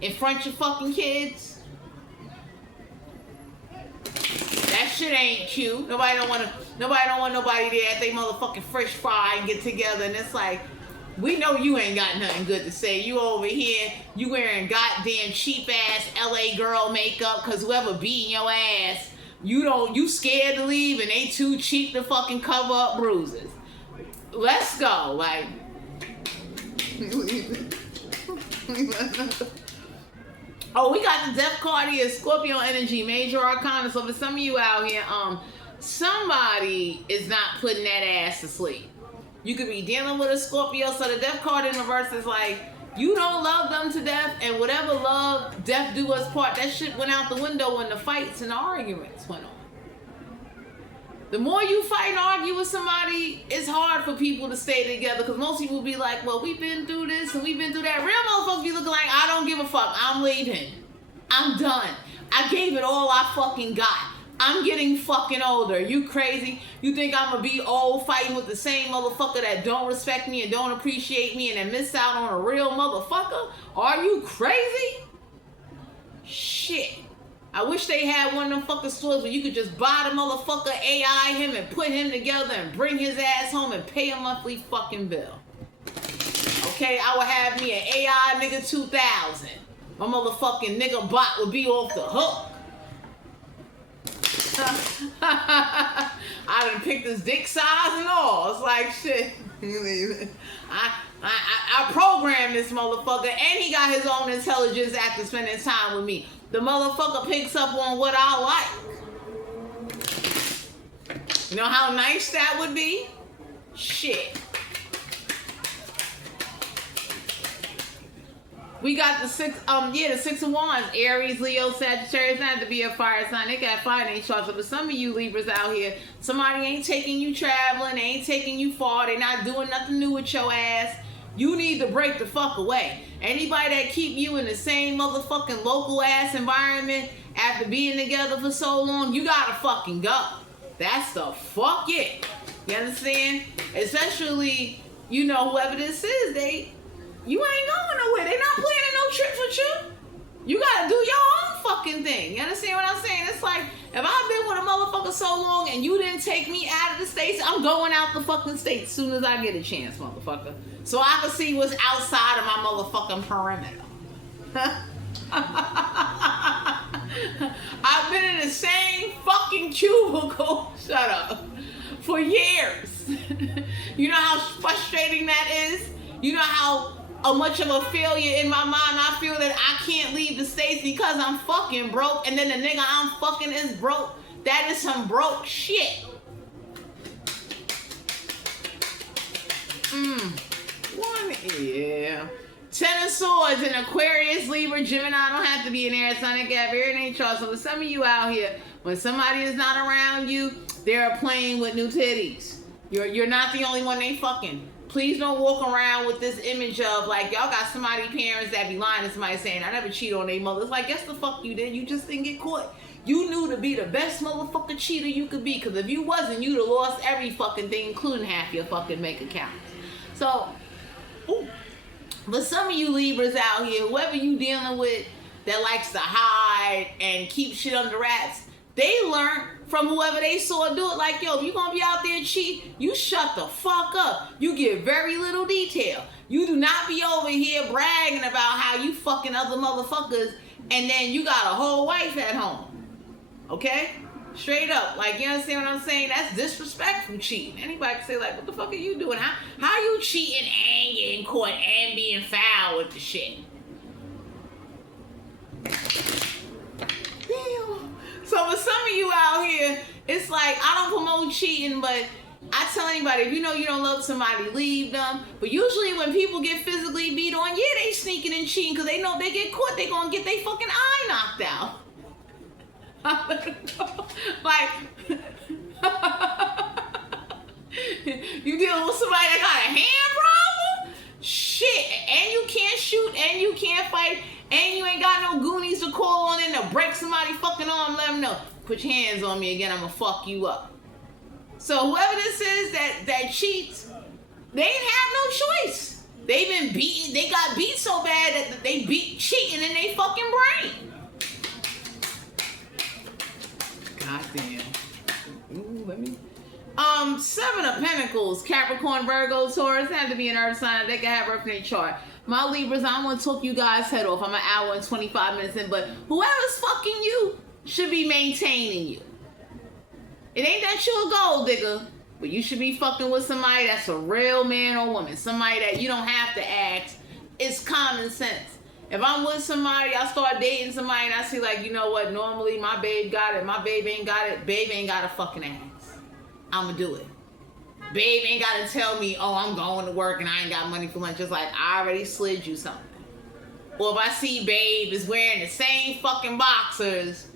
in front of your fucking kids. That shit ain't cute. Nobody don't want nobody there at they motherfucking fresh fry and get together and it's like, we know you ain't got nothing good to say. You over here, you wearing goddamn cheap ass LA girl makeup cause whoever beating your ass, you scared to leave and they too cheap to fucking cover up bruises. Let's go, like. Oh, we got the Death card here, Scorpio energy, major arcana. So for some of you out here, somebody is not putting that ass to sleep. You could be dealing with a Scorpio, so the Death card in reverse is like, you don't love them to death, and whatever love, death do us part, that shit went out the window when the fights and the arguments went on. The more you fight and argue with somebody, it's hard for people to stay together, because most people be like, well, we've been through this and we've been through that. Real motherfuckers be looking like, I don't give a fuck, I'm leaving. I'm done. I gave it all I fucking got. I'm getting fucking older. You crazy? You think I'm gonna be old fighting with the same motherfucker that don't respect me and don't appreciate me and then miss out on a real motherfucker? Are you crazy? Shit. I wish they had one of them fucking stores where you could just buy the motherfucker, AI him and put him together and bring his ass home and pay a monthly fucking bill. Okay, I would have me an AI nigga 2000. My motherfucking nigga bot would be off the hook. I done picked his dick size and all. It's like shit. I programmed this motherfucker and he got his own intelligence after spending time with me. The motherfucker picks up on what I like. You know how nice that would be? Shit. We got the six of Wands, Aries, Leo, Sagittarius. Not to be a fire sign. They got fire in their charts. But for some of you Libras out here, somebody ain't taking you traveling. They ain't taking you far. They not doing nothing new with your ass. You need to break the fuck away. Anybody that keep you in the same motherfucking local ass environment after being together for so long, you gotta fucking go. That's the fuck it. You understand? Especially, you know, whoever this is, you ain't going nowhere. They not planning no trips with you. You gotta do your own fucking thing. You understand what I'm saying? It's like, if I've been with a motherfucker so long and you didn't take me out of the States, I'm going out the fucking States as soon as I get a chance, motherfucker. So I can see what's outside of my motherfucking perimeter. I've been in the same fucking cubicle, shut up, for years. You know how frustrating that is? You know how much of a failure in my mind I feel that I can't leave the States because I'm fucking broke, and then the nigga I'm fucking is broke? That is some broke shit. Yeah. Ten of Swords in Aquarius, Libra, Gemini. Don't have to be an air sign. They have air name charts. So for some of you out here, when somebody is not around you, they're playing with new titties. You're not the only one they fucking. Please don't walk around with this image of like, y'all got somebody parents that be lying to somebody saying, I never cheat on their mother. It's like, yes the fuck you did. You just didn't get caught. You knew to be the best motherfucking cheater you could be. Because if you wasn't, you'd have lost every fucking thing, including half your fucking bank account. So, but some of you Libras out here, whoever you dealing with, that likes to hide and keep shit under wraps, they learn from whoever they saw do it. Like, yo, if you gonna be out there cheating, you shut the fuck up. You give very little detail. You do not be over here bragging about how you fucking other motherfuckers and then you got a whole wife at home. Okay? Straight up. Like, you understand what I'm saying? That's disrespectful cheating. Anybody can say, like, what the fuck are you doing? How you cheating and getting caught and being foul with the shit? Damn. So for some of you out here, it's like, I don't promote cheating, but I tell anybody, if you know you don't love somebody, leave them. But usually when people get physically beat on, yeah, they sneaking and cheating because they know if they get caught, they gonna get their fucking eye knocked out. Like, you dealing with somebody that got a hand problem? Shit, and you can't shoot, and you can't fight, and you ain't got no goonies to call on in to break somebody fucking arm, let them know. Put your hands on me again, I'm gonna fuck you up. So whoever this is that cheats, they ain't have no choice. They've been beaten, they got beat so bad that they beat cheating in their fucking brain. God damn. Ooh, let me. Seven of Pentacles, Capricorn, Virgo, Taurus, have to be an earth sign. They can have earth in their chart. My Libras, I don't want to talk you guys' head off. I'm an hour and 25 minutes in, but whoever's fucking you should be maintaining you. It ain't that you a gold digger, but you should be fucking with somebody that's a real man or woman. Somebody that you don't have to ask. It's common sense. If I'm with somebody, I start dating somebody and I see like, you know what, normally my babe got it, my babe ain't got it, babe ain't got a fucking ass. I'ma do it. Babe ain't gotta tell me, oh, I'm going to work and I ain't got money for lunch. Just like, I already slid you something. Or if I see babe is wearing the same fucking boxers,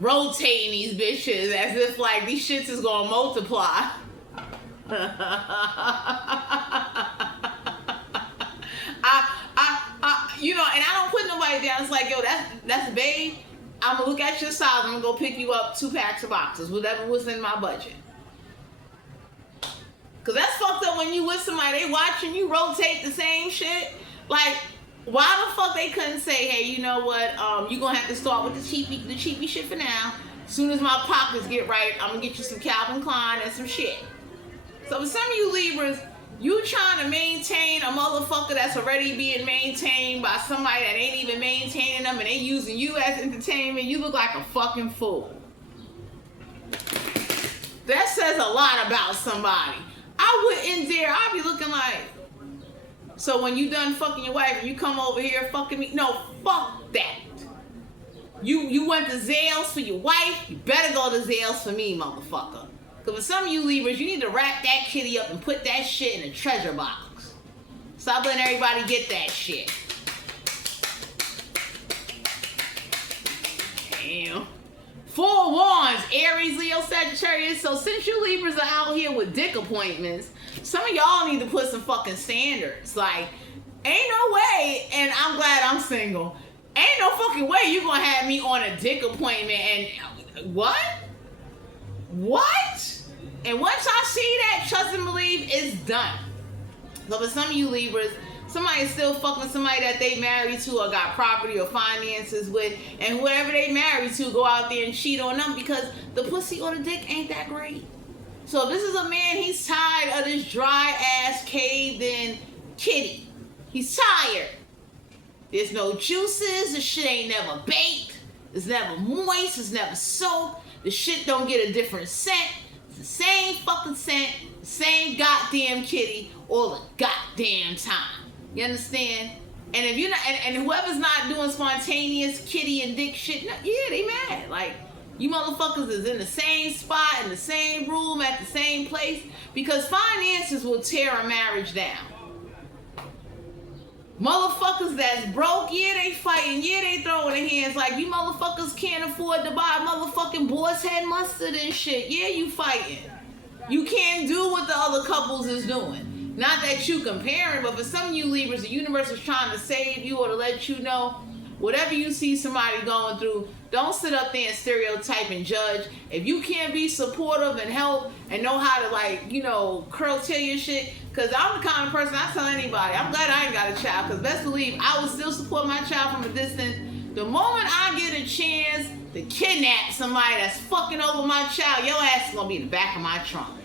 rotating these bitches as if like these shits is gonna multiply. You know, and I don't put nobody down. It's like, yo, that's babe. I'm gonna look at your size. I'm gonna go pick you up 2 packs of boxes, whatever was in my budget. Cause that's fucked up when you with somebody, they watching you rotate the same shit. Like, why the fuck they couldn't say, hey, you know what? You gonna have to start with the cheapy shit for now. As soon as my pockets get right, I'm gonna get you some Calvin Klein and some shit. So for some of you Libras, you trying to maintain a motherfucker that's already being maintained by somebody that ain't even maintaining them and they using you as entertainment, you look like a fucking fool. That says a lot about somebody. I wouldn't dare, I'd be looking like, so when you done fucking your wife and you come over here fucking me, no, fuck that. You went to Zales for your wife, you better go to Zales for me, motherfucker. Because for some of you Libras, you need to wrap that kitty up and put that shit in a treasure box. Stop letting everybody get that shit. Damn. 4 Wands, Aries, Leo, Sagittarius. So since you Libras are out here with dick appointments, some of y'all need to put some fucking standards. Like, ain't no way, and I'm glad I'm single, ain't no fucking way you gonna have me on a dick appointment and what? What? And once I see that, trust and believe, it's done. So for some of you Libras, somebody is still fucking somebody that they married to or got property or finances with, and whoever they married to go out there and cheat on them because the pussy or the dick ain't that great. So if this is a man, he's tired of this dry ass caved in kitty. He's tired. There's no juices, the shit ain't never baked, it's never moist, it's never soaked, the shit don't get a different scent. It's the same fucking scent, same goddamn kitty all the goddamn time. You understand? And if you're not, and whoever's not doing spontaneous kitty and dick shit, yeah, they mad. Like, you motherfuckers is in the same spot, in the same room, at the same place, because finances will tear a marriage down. Motherfuckers that's broke, yeah, they fighting, yeah, they throwing their hands like, you motherfuckers can't afford to buy motherfucking boar's head mustard and shit. Yeah, you fighting. You can't do what the other couples is doing. Not that you comparing, but for some of you Libras, the universe is trying to save you or to let you know, whatever you see somebody going through, don't sit up there and stereotype and judge. If you can't be supportive and help and know how to, like, you know, curtail your shit, because I'm the kind of person, I tell anybody, I'm glad I ain't got a child, because best believe I would still support my child from a distance. The moment I get a chance to kidnap somebody that's fucking over my child, your ass is gonna be in the back of my trunk.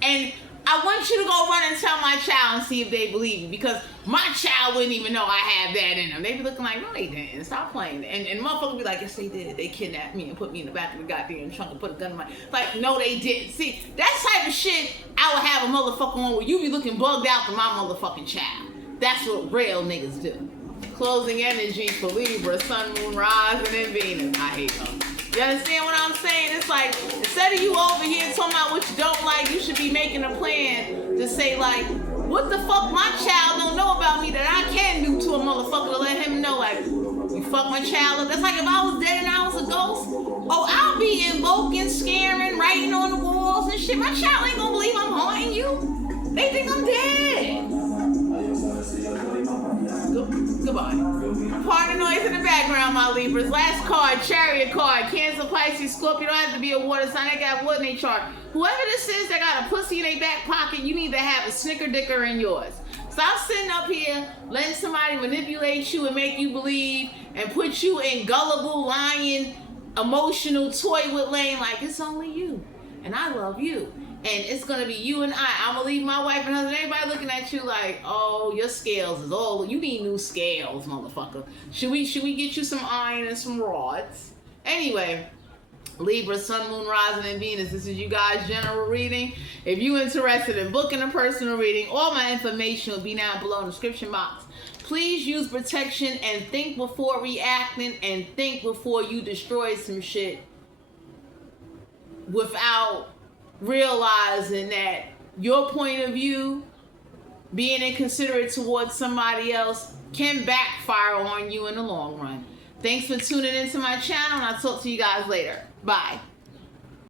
And I want you to go run and tell my child and see if they believe you, because my child wouldn't even know I have that in them. They be looking like, no, they didn't. Stop playing. And motherfuckers be like, yes, they did. They kidnapped me and put me in the back of the goddamn trunk and put a gun in my... Like, no, they didn't. See, that type of shit I would have a motherfucker on where you be looking bugged out for my motherfucking child. That's what real niggas do. Closing energy for Libra, Sun, Moon, Rising, and Venus. I hate them. You understand what I'm saying? It's like, instead of you over here talking about what you don't like, you should be making a plan to say, like, what the fuck my child don't know about me that I can do to a motherfucker to let him know, like, you fuck my child up. That's like if I was dead and I was a ghost. Oh, I'll be invoking, scaring, writing on the walls and shit. My child ain't gonna believe I'm haunting you. They think I'm dead. Goodbye. Pardon the noise in the background, my Libras. Last card, Chariot card. Cancer, Pisces, Scorpio. Don't have to be a water sign. They got wood in their chart. Whoever this is that got a pussy in their back pocket, you need to have a snicker-dicker in yours. Stop sitting up here letting somebody manipulate you and make you believe and put you in gullible, lying, emotional toy with lane like it's only you. And I love you. And it's going to be you and I'm going to leave my wife and husband, everybody looking at you like, oh, your scales is all, you need new scales, motherfucker. Should we get you some iron and some rods? Anyway, Libra, Sun, Moon, Rising, and Venus. This is you guys' general reading. If you're interested in booking a personal reading, all my information will be down below in the description box. Please use protection and think before reacting and think before you destroy some shit without realizing that your point of view, being inconsiderate towards somebody else, can backfire on you in the long run. Thanks for tuning into my channel, and I'll talk to you guys later. Bye.